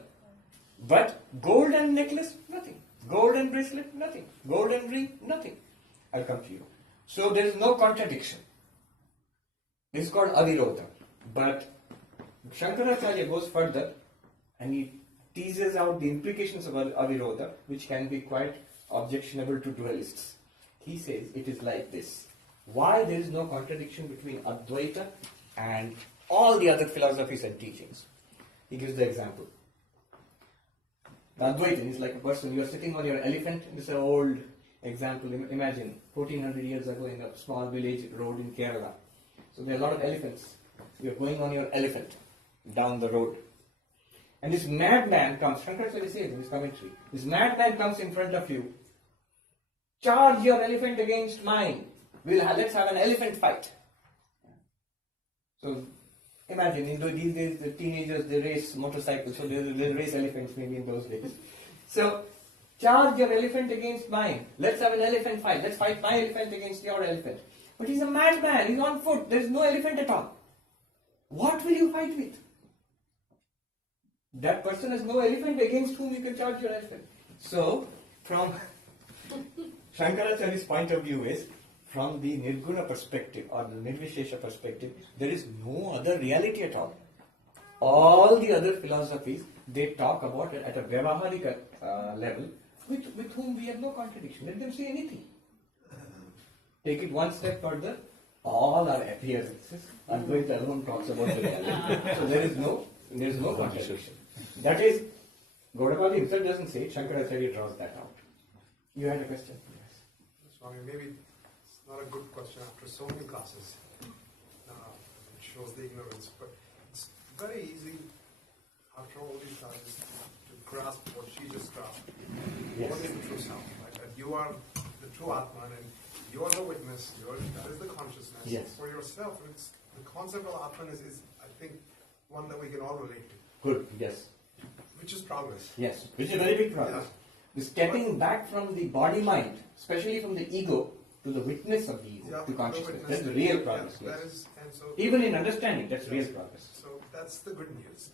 But gold and necklace, nothing. Gold and bracelet, nothing. Gold and ring, nothing. I'll come to you. So there is no contradiction. This is called Avirodha. But Shankaracharya goes further and he teases out the implications of Avirodha, which can be quite objectionable to dualists. He says it is like this. Why there is no contradiction between Advaita and all the other philosophies and teachings? He gives the example. The Advaitin is like a person, you are sitting on your elephant. This is an old example. Imagine 1400 years ago in a small village road in Kerala. So there are a lot of elephants. You are going on your elephant down the road. And this madman comes, Shankaracharya says in his commentary, this madman comes in front of you. Charge your elephant against mine. Let's have an elephant fight. So imagine, in these days, the teenagers, they race motorcycles, so they race elephants maybe in those days. So, charge your elephant against mine. Let's have an elephant fight. Let's fight my elephant against your elephant. But he's a madman. He's on foot. There is no elephant at all. What will you fight with? That person has no elephant against whom you can charge your elephant. So, from Shankaracharya's point of view is, from the Nirguna perspective or the Nirvishesha perspective, there is no other reality at all. All the other philosophies, they talk about it at a Vyavaharika level, with whom we have no contradiction. Let them say anything. Take it one step further, all are appearances. Advaita alone talks about the reality. So there is no contradiction. That is, Gaudapada himself doesn't say it, Shankaracharya draws that out. You had a question? Yes. Swami, maybe it's not a good question after so many classes. It shows the ignorance, but it's very easy after all these classes to grasp what she just grasped. Yes. What is the true self? Right? That you are the true Atman and you are the witness, that is the consciousness Yes. for yourself. And it's, the concept of Atman is, I think, one that we can all relate to. Good, yes. Which is progress. Yes, which is a very big progress. Yeah. The stepping back from the body-mind, especially from the ego, to the witness of the ego, to consciousness. That's the real progress. Yeah, Yes. that is, and so, Even in understanding, that's real progress. so that's the good news.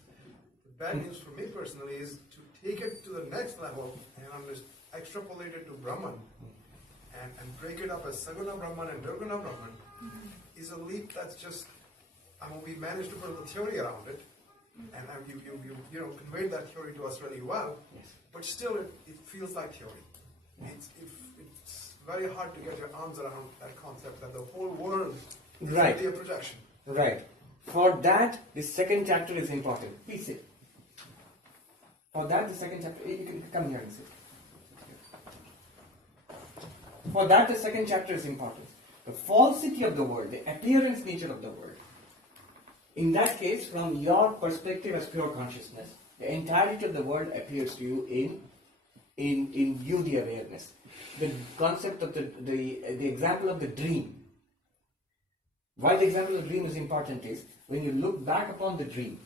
The bad news for me personally is to take it to the next level and extrapolate it to Brahman and break it up as Saguna Brahman and Nirguna Brahman is a leap that's just, we managed to build a theory around it, and you conveyed that theory to us really well, Yes. but still it feels like theory. It's very hard to get your arms around that concept that the whole world is Right. simply a projection. Right. For that, the second chapter is important. Please sit. For that, the second chapter, you can come here and sit. For that, the second chapter is important. The falsity of the world, the appearance nature of the world. In that case, from your perspective as pure consciousness, the entirety of the world appears to you in you, the awareness. The concept of the example of the dream. Why the example of the dream is important is, when you look back upon the dream,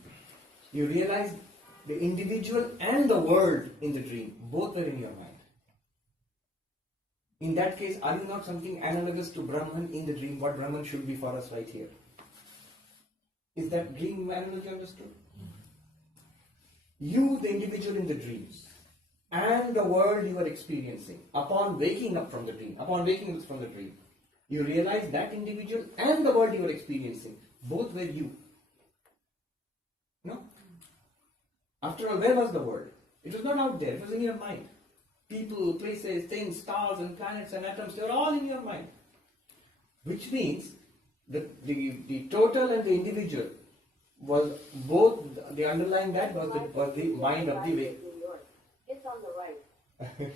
you realize the individual and the world in the dream, both are in your mind. In that case, are you not something analogous to Brahman in the dream, what Brahman should be for us right here? Is that dream analogy understood? You, the individual in the dream, and the world you are experiencing, upon waking up from the dream, you realize that individual and the world you are experiencing, both were you. No? After all, where was the world? It was not out there, it was in your mind. People, places, things, stars and planets and atoms, they were all in your mind. Which means that the total and the individual was both, the underlying that was the mind of the way. It's on the right.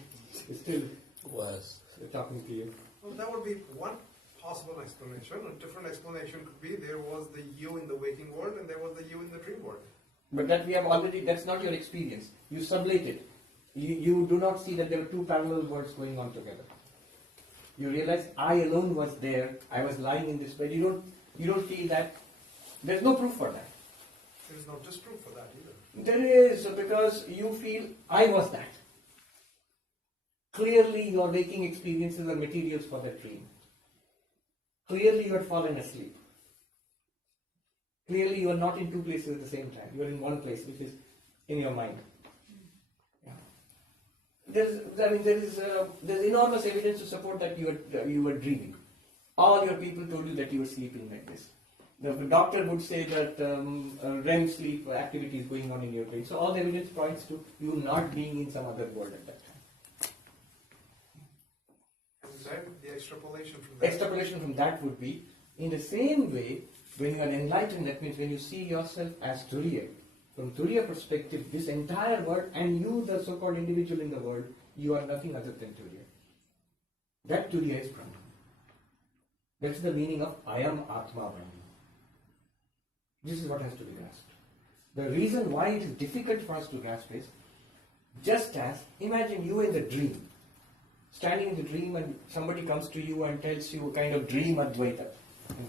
Still Was. talking to you. Well, that would be one possible explanation. A different explanation could be there was the you in the waking world and there was the you in the dream world. But that we have already, that's not your experience. You sublate it. You do not see that there were two parallel worlds going on together. You realize I alone was there, I was lying in this bed. You don't feel that. There's no proof for that. There is no disproof for that either. There is, because you feel I was that. Clearly your waking experiences are materials for that dream. Clearly you had fallen asleep. Clearly you are not in two places at the same time. You are in one place, which is in your mind. Yeah. There's enormous evidence to support that you were dreaming. All your people told you that you were sleeping like this. The doctor would say that REM sleep activity is going on in your brain. So all the evidence points to you not being in some other world at that time. And then the extrapolation from that. Extrapolation from that would be, in the same way, when you are enlightened, that means when you see yourself as Turiya, from Turiya perspective, this entire world and you, the so-called individual in the world, you are nothing other than Turiya. That Turiya is Brahman. That's the meaning of I am Atma Brahman. This is what has to be grasped. The reason why it is difficult for us to grasp is, just as, imagine you in the dream, standing in the dream and somebody comes to you and tells you a kind of dream Advaita,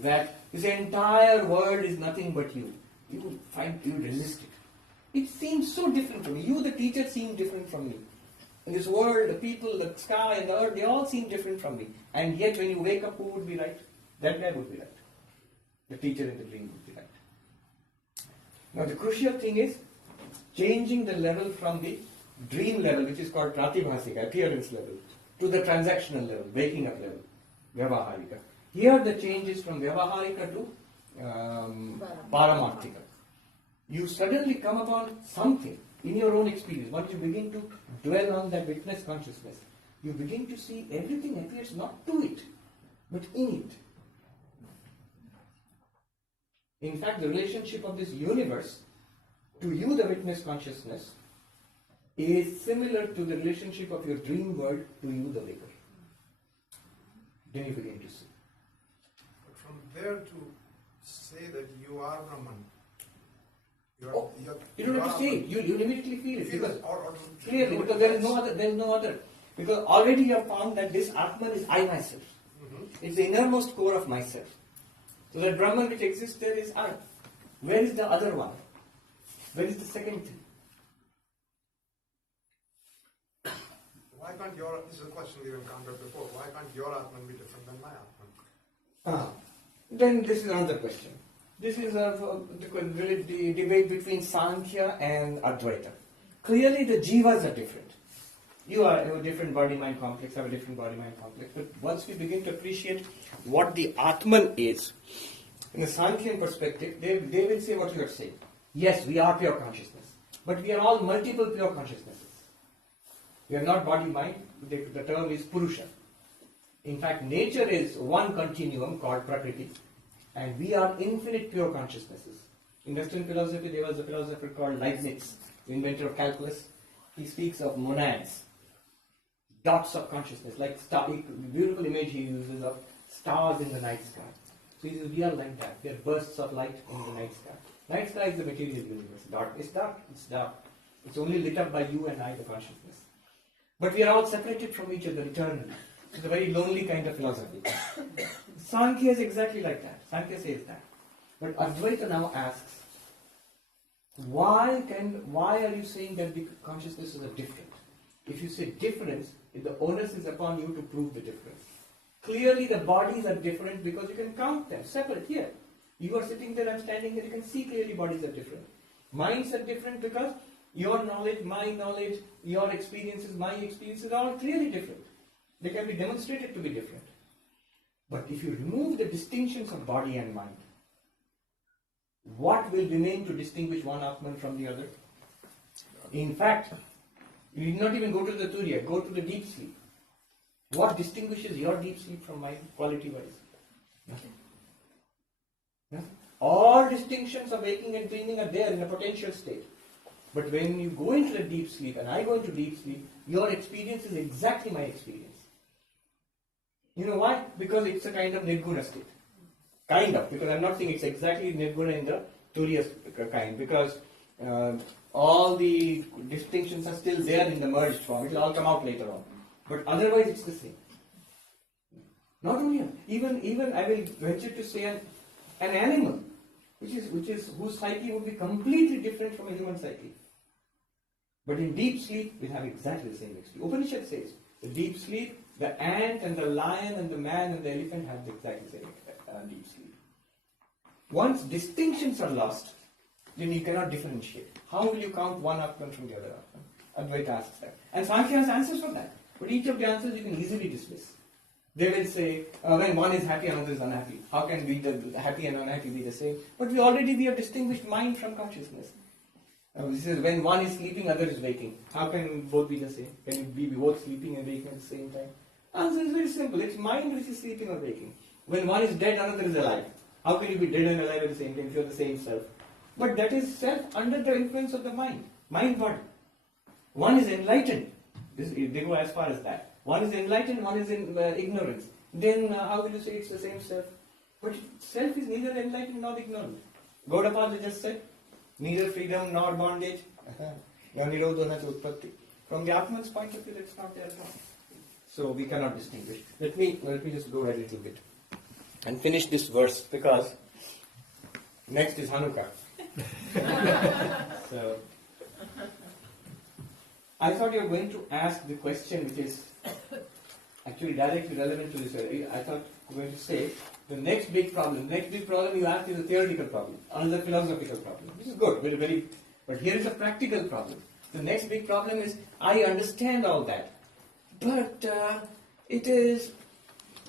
that this entire world is nothing but you. You resist it. It seems so different from me. You, the teacher, seem different from me. In this world, the people, the sky and the earth, they all seem different from me. And yet when you wake up, who would be right? That guy would be right. The teacher in the dream would be right. Now the crucial thing is changing the level from the dream level, which is called pratibhasika, appearance level, to the transactional level, waking up level, vyavaharika. Here the change is from vyavaharika to paramarthika. You suddenly come upon something in your own experience. Once you begin to dwell on that witness consciousness, you begin to see everything appears not to it, but in it. In fact, the relationship of this universe to you, the witness consciousness, is similar to the relationship of your dream world to you, the waker. Then you begin to see. But from there to say that you are Brahman, You don't have to say it. You immediately feel it. Feel Because it, or clearly, because there is no other. Because already you have found that this Atman is I myself. It's the innermost core of myself. So that Brahman which exists there is I. Where is the other one? Where is the second thing? Why can't this is a question we've encountered before, why can't your Atman be different than my Atman? Then this is another question. This is the debate between Sankhya and Advaita. Clearly the jivas are different. You have a different body-mind complex, have a different body-mind complex. But once we begin to appreciate what the Atman is, in a Sankhyan perspective, they will say what you are saying. Yes, we are pure consciousness, but we are all multiple pure consciousnesses. We are not body-mind. The term is Purusha. In fact, nature is one continuum called Prakriti, and we are infinite pure consciousnesses. In Western philosophy, there was a philosopher called Leibniz, the inventor of calculus. He speaks of monads, dots of consciousness, like star. The beautiful image he uses of stars in the night sky. So he says we are like that. They are bursts of light in the night sky. Night sky is the material universe. Dark. It's dark. It's dark. It's only lit up by you and I, the consciousness. But we are all separated from each other eternally. It's a very lonely kind of philosophy. Sankhya is exactly like that. Sankhya says that. But Advaita now asks, why are you saying that the consciousnesses are different? If you say difference, the onus is upon you to prove the difference. Clearly the bodies are different because you can count them separate here. You are sitting there, I'm standing here, you can see clearly bodies are different. Minds are different because your knowledge, my knowledge, your experiences, my experiences are all clearly different. They can be demonstrated to be different. But if you remove the distinctions of body and mind, what will remain to distinguish one Atman from the other? In fact, you need not even go to the Turiya, go to the deep sleep. What distinguishes your deep sleep from mine, quality-wise? Nothing. Nothing. All distinctions of waking and dreaming are there in a potential state. But when you go into the deep sleep and I go into deep sleep, your experience is exactly my experience. You know why? Because it's a kind of nirguna state. Kind of, because I'm not saying it's exactly nirguna in the Turiya kind, because all the distinctions are still there in the merged form. It will all come out later on. But otherwise it's the same. Not only, even I will venture to say an animal, whose psyche would be completely different from a human psyche. But in deep sleep, we have exactly the same experience. Upanishad says, the deep sleep, the ant and the lion and the man and the elephant have exactly the same deep sleep. Once distinctions are lost, then you cannot differentiate. How will you count one Atman from the other Atman? Advaita asks that. And Sankhya has answers for that. But each of the answers you can easily dismiss. They will say, when one is happy, another is unhappy. How can the happy and unhappy be the same? But we have distinguished mind from consciousness. This is when one is sleeping, other is waking. How can both be the same? Can you be both sleeping and waking at the same time? Answer is very simple. It's mind which is sleeping or waking. When one is dead, another is alive. How can you be dead and alive at the same time if you are the same self? But that is self under the influence of the mind. Mind-body. One is enlightened. They go as far as that. One is enlightened, one is in ignorance. Then how will you say it's the same self? But self is neither enlightened nor ignorant. Gaudapada just said, neither freedom nor bondage. From the Atman's point of view, it's not there at all. So we cannot distinguish. Let me just go ahead a little bit and finish this verse, because next is Hanukkah. So I thought you were going to ask the question which is actually directly relevant to this. I thought you were going to say the next big problem you asked is a theoretical problem, another philosophical problem. This is good, but here is a practical problem. The next big problem is, I understand all that, but it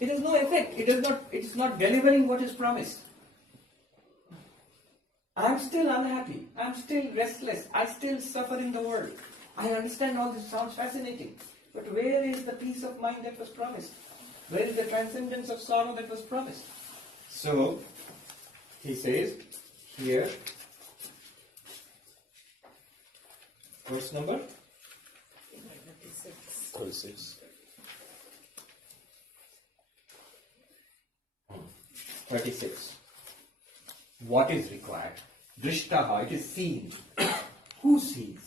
has no effect. It is not delivering what is promised. I am still unhappy. I am still restless. I still suffer in the world. I understand all this, sounds fascinating. But where is the peace of mind that was promised? Where is the transcendence of sorrow that was promised? So, he says here, verse number 36. 36. What is required? Drishtaha, it is seen. Who sees?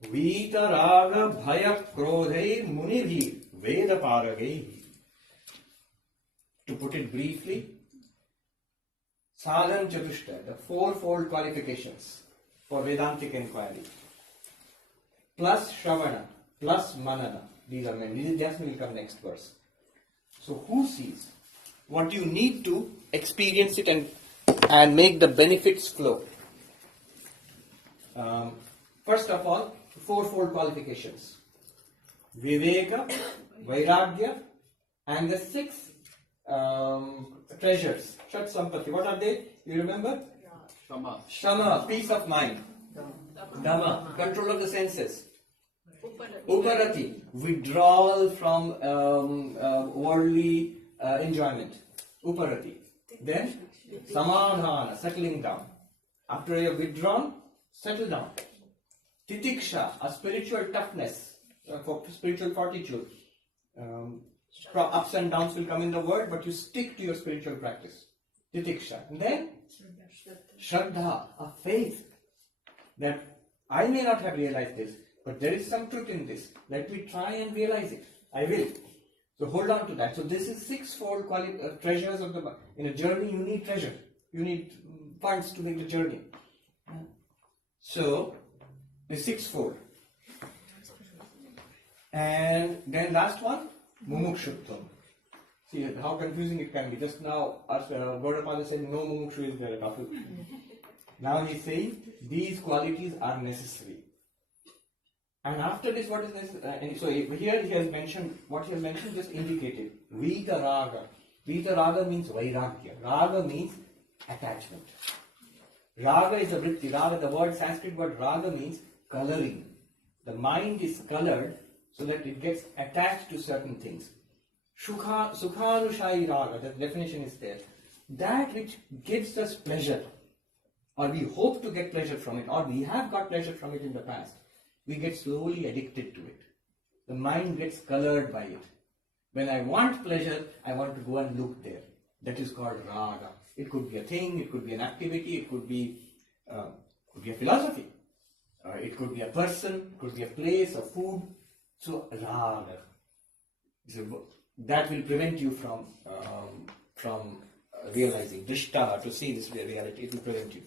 Vitaraga bhaya krodhe munibhi veda paraghe. To put it briefly, sadhan chatushta, the fourfold qualifications for Vedantic inquiry, plus Shravana, plus Manana. These are many. This will come next verse. So who sees? What you need to experience it and make the benefits flow. First of all, fourfold qualifications. Viveka, Vairagya, and the 6 treasures. Shat Sampati. What are they? You remember? Shama, peace of mind. Dhamma, control of the senses. Uparati, withdrawal from worldly enjoyment. Uparati. Then Samadhana, settling down. After you have withdrawn, settle down. Titiksha, a spiritual toughness, for spiritual fortitude. Ups and downs will come in the world, but you stick to your spiritual practice. Titiksha. And then Shraddha, a faith that I may not have realized this, but there is some truth in this. Let me try and realize it. I will. So hold on to that. So this is 6-fold treasures of the. In a journey, you need treasure. You need funds to make the journey. So the 6-fold. And then last one, mumukshutvam. See how confusing it can be. Just now, Gaudapada said no mumukshu is there at all. Now he's saying these qualities are necessary. And after this, what is necessary? So here he has mentioned, what he has mentioned just indicated. Vita raga. Vita raga means vairagya. Raga means attachment. Raga is a vritti. Raga, the word Sanskrit word raga means coloring. The mind is colored so that it gets attached to certain things. Sukhanushayi raga, the definition is there. That which gives us pleasure, or we hope to get pleasure from it, or we have got pleasure from it in the past, we get slowly addicted to it. The mind gets colored by it. When I want pleasure, I want to go and look there. That is called raga. It could be a thing, it could be an activity, it could be a philosophy. It could be a person, it could be a place, a food. So raga. So that will prevent you from realizing, drishta, to see this reality. It will prevent you.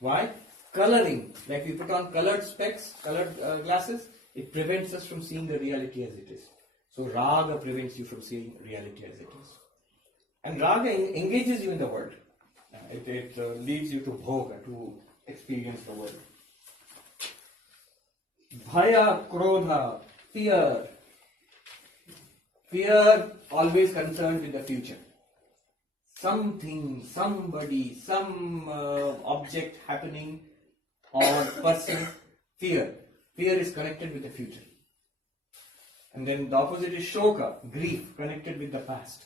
Why? Coloring, like we put on colored specs, colored glasses, it prevents us from seeing the reality as it is. So raga prevents you from seeing reality as it is. And raga engages you in the world. It leads you to bhoga, to experience the world. Bhaya, krodha, fear. Fear always concerned with the future. Something, somebody, some object happening or person, fear. Fear is connected with the future. And then the opposite is shoka, grief, connected with the past.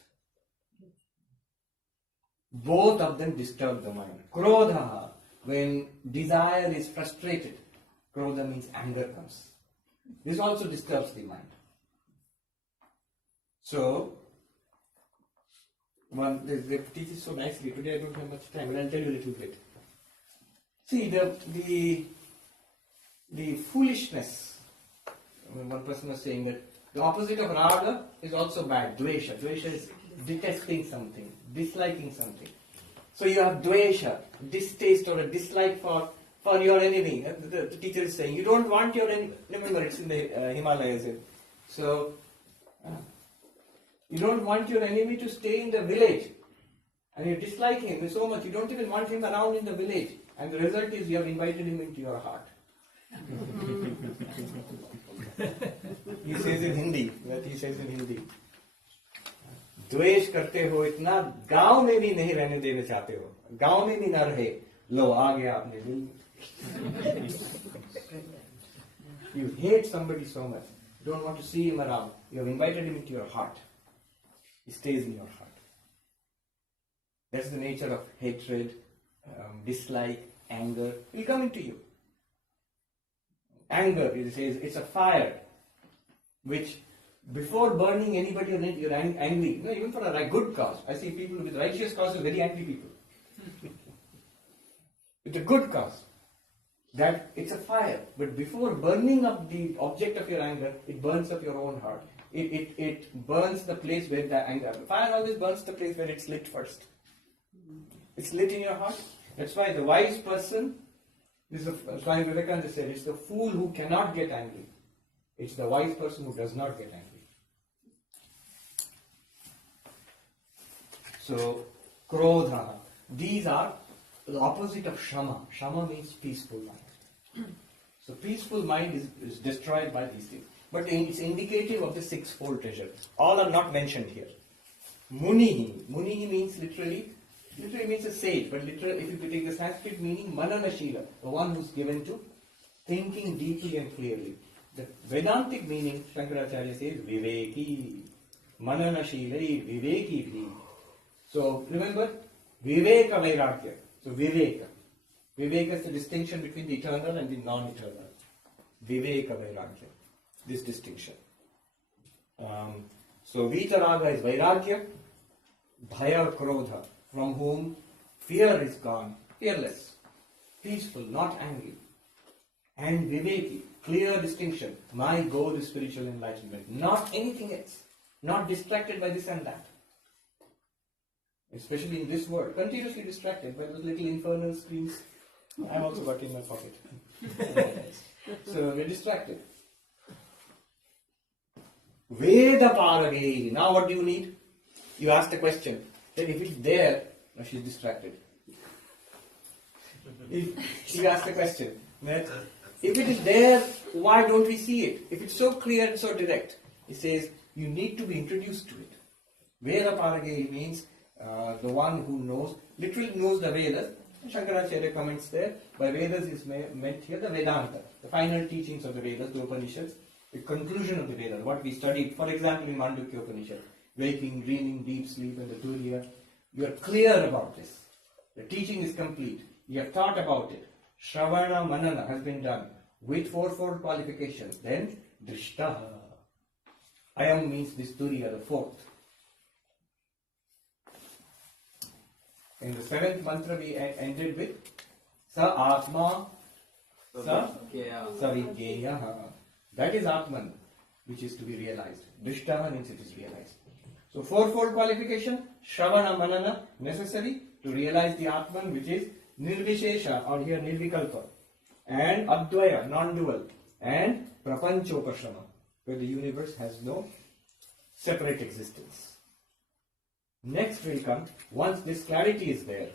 Both of them disturb the mind. Krodha, when desire is frustrated, krodha means anger comes. This also disturbs the mind. So, they teach it so nicely. Today I don't have much time, but I'll tell you a little bit. See, the foolishness, one person was saying that the opposite of raga is also bad, dvesha. Dvesha is detesting something, disliking something. So you have dvesha, distaste or a dislike for your enemy. The teacher is saying, you don't want your enemy. Remember, it's in the Himalayas. So, you don't want your enemy to stay in the village. And you dislike him so much, you don't even want him around in the village. And the result is you have invited him into your heart. He says in Hindi, द्वेष करते हो इतना गांव में भी नहीं रहने देना चाहते हो, गांव में भी ना रहे, लो आ गया आपने दिल में. You hate somebody so much, you don't want to see him around, you have invited him into your heart, he stays in your heart. That's the nature of hatred, dislike, anger, will come into you. Anger, it says, it's a fire which before burning anybody, you're angry. No, even for a good cause. I see people with righteous causes, very angry people. With a good cause. That it's a fire. But before burning up the object of your anger, it burns up your own heart. It burns the place where the anger. Fire always burns the place where it's lit first. It's lit in your heart. That's why the wise person, this is Swami Vivekananda said, it's the fool who cannot get angry. It's the wise person who does not get angry. So, krodha. These are the opposite of shama. Shama means peaceful mind. So, peaceful mind is destroyed by these things. but it's indicative of the sixfold treasure. All are not mentioned here. Munihi. Munihi means literally means a sage, but literally, if you take the Sanskrit meaning, Mananashila, the one who's given to thinking deeply and clearly. The Vedantic meaning, Shankaracharya says, Viveki. Mananashilai Viveki. So remember, Viveka Vairagya. So Viveka. Viveka is the distinction between the eternal and the non-eternal. Viveka Vairagya. This distinction. So Vitaraga is Vairagya. Bhaya Krodha, from whom fear is gone. Fearless. Peaceful, not angry. And Viveki, clear distinction. My goal is spiritual enlightenment. Not anything else. Not distracted by this and that. Especially in this world. Continuously distracted by those little infernal screens. I've also got in my pocket. So we're distracted. Veda Parage. Now what do you need? You asked a question. Then if it's there, now she's distracted. You asked a question. That if it is there, why don't we see it? If it's so clear and so direct, it says you need to be introduced to it. Veda Parage means the one who knows, literally knows the Vedas. Shankaracharya comments there. By Vedas is meant here the Vedanta, the final teachings of the Vedas, the Upanishads, the conclusion of the Vedas, what we studied. For example, in Mandukya Upanishad, waking, dreaming, deep sleep, and the Turiya. You are clear about this. The teaching is complete. You have thought about it. Shravana Manana has been done with fourfold qualifications. Then Drishtaha. Ayam means this Turiya, the fourth. In the seventh mantra we ended with Sa Atma Sa Savigyeya. That is Atman, which is to be realized. Drishtaha means it is realized. So fourfold qualification, Shravana Manana, necessary to realize the Atman, which is Nirvishesha, or here Nirvikalpa, and Advaya, non-dual, and Prapanchopashrama, where the universe has no separate existence. Next will come, once this clarity is there,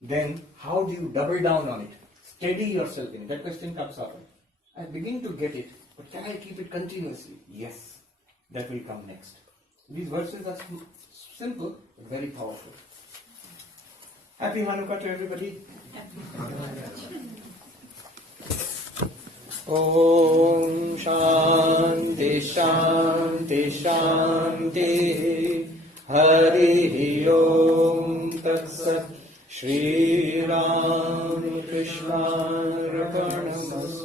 then how do you double down on it? Steady yourself in it. That question comes up. I begin to get it, but can I keep it continuously? Yes, that will come next. These verses are simple, but very powerful. Happy Hanukkah to everybody. Om Shanti Shanti Shanti Hari Om Tat Sat Shri Ram Krishna Arpanamastu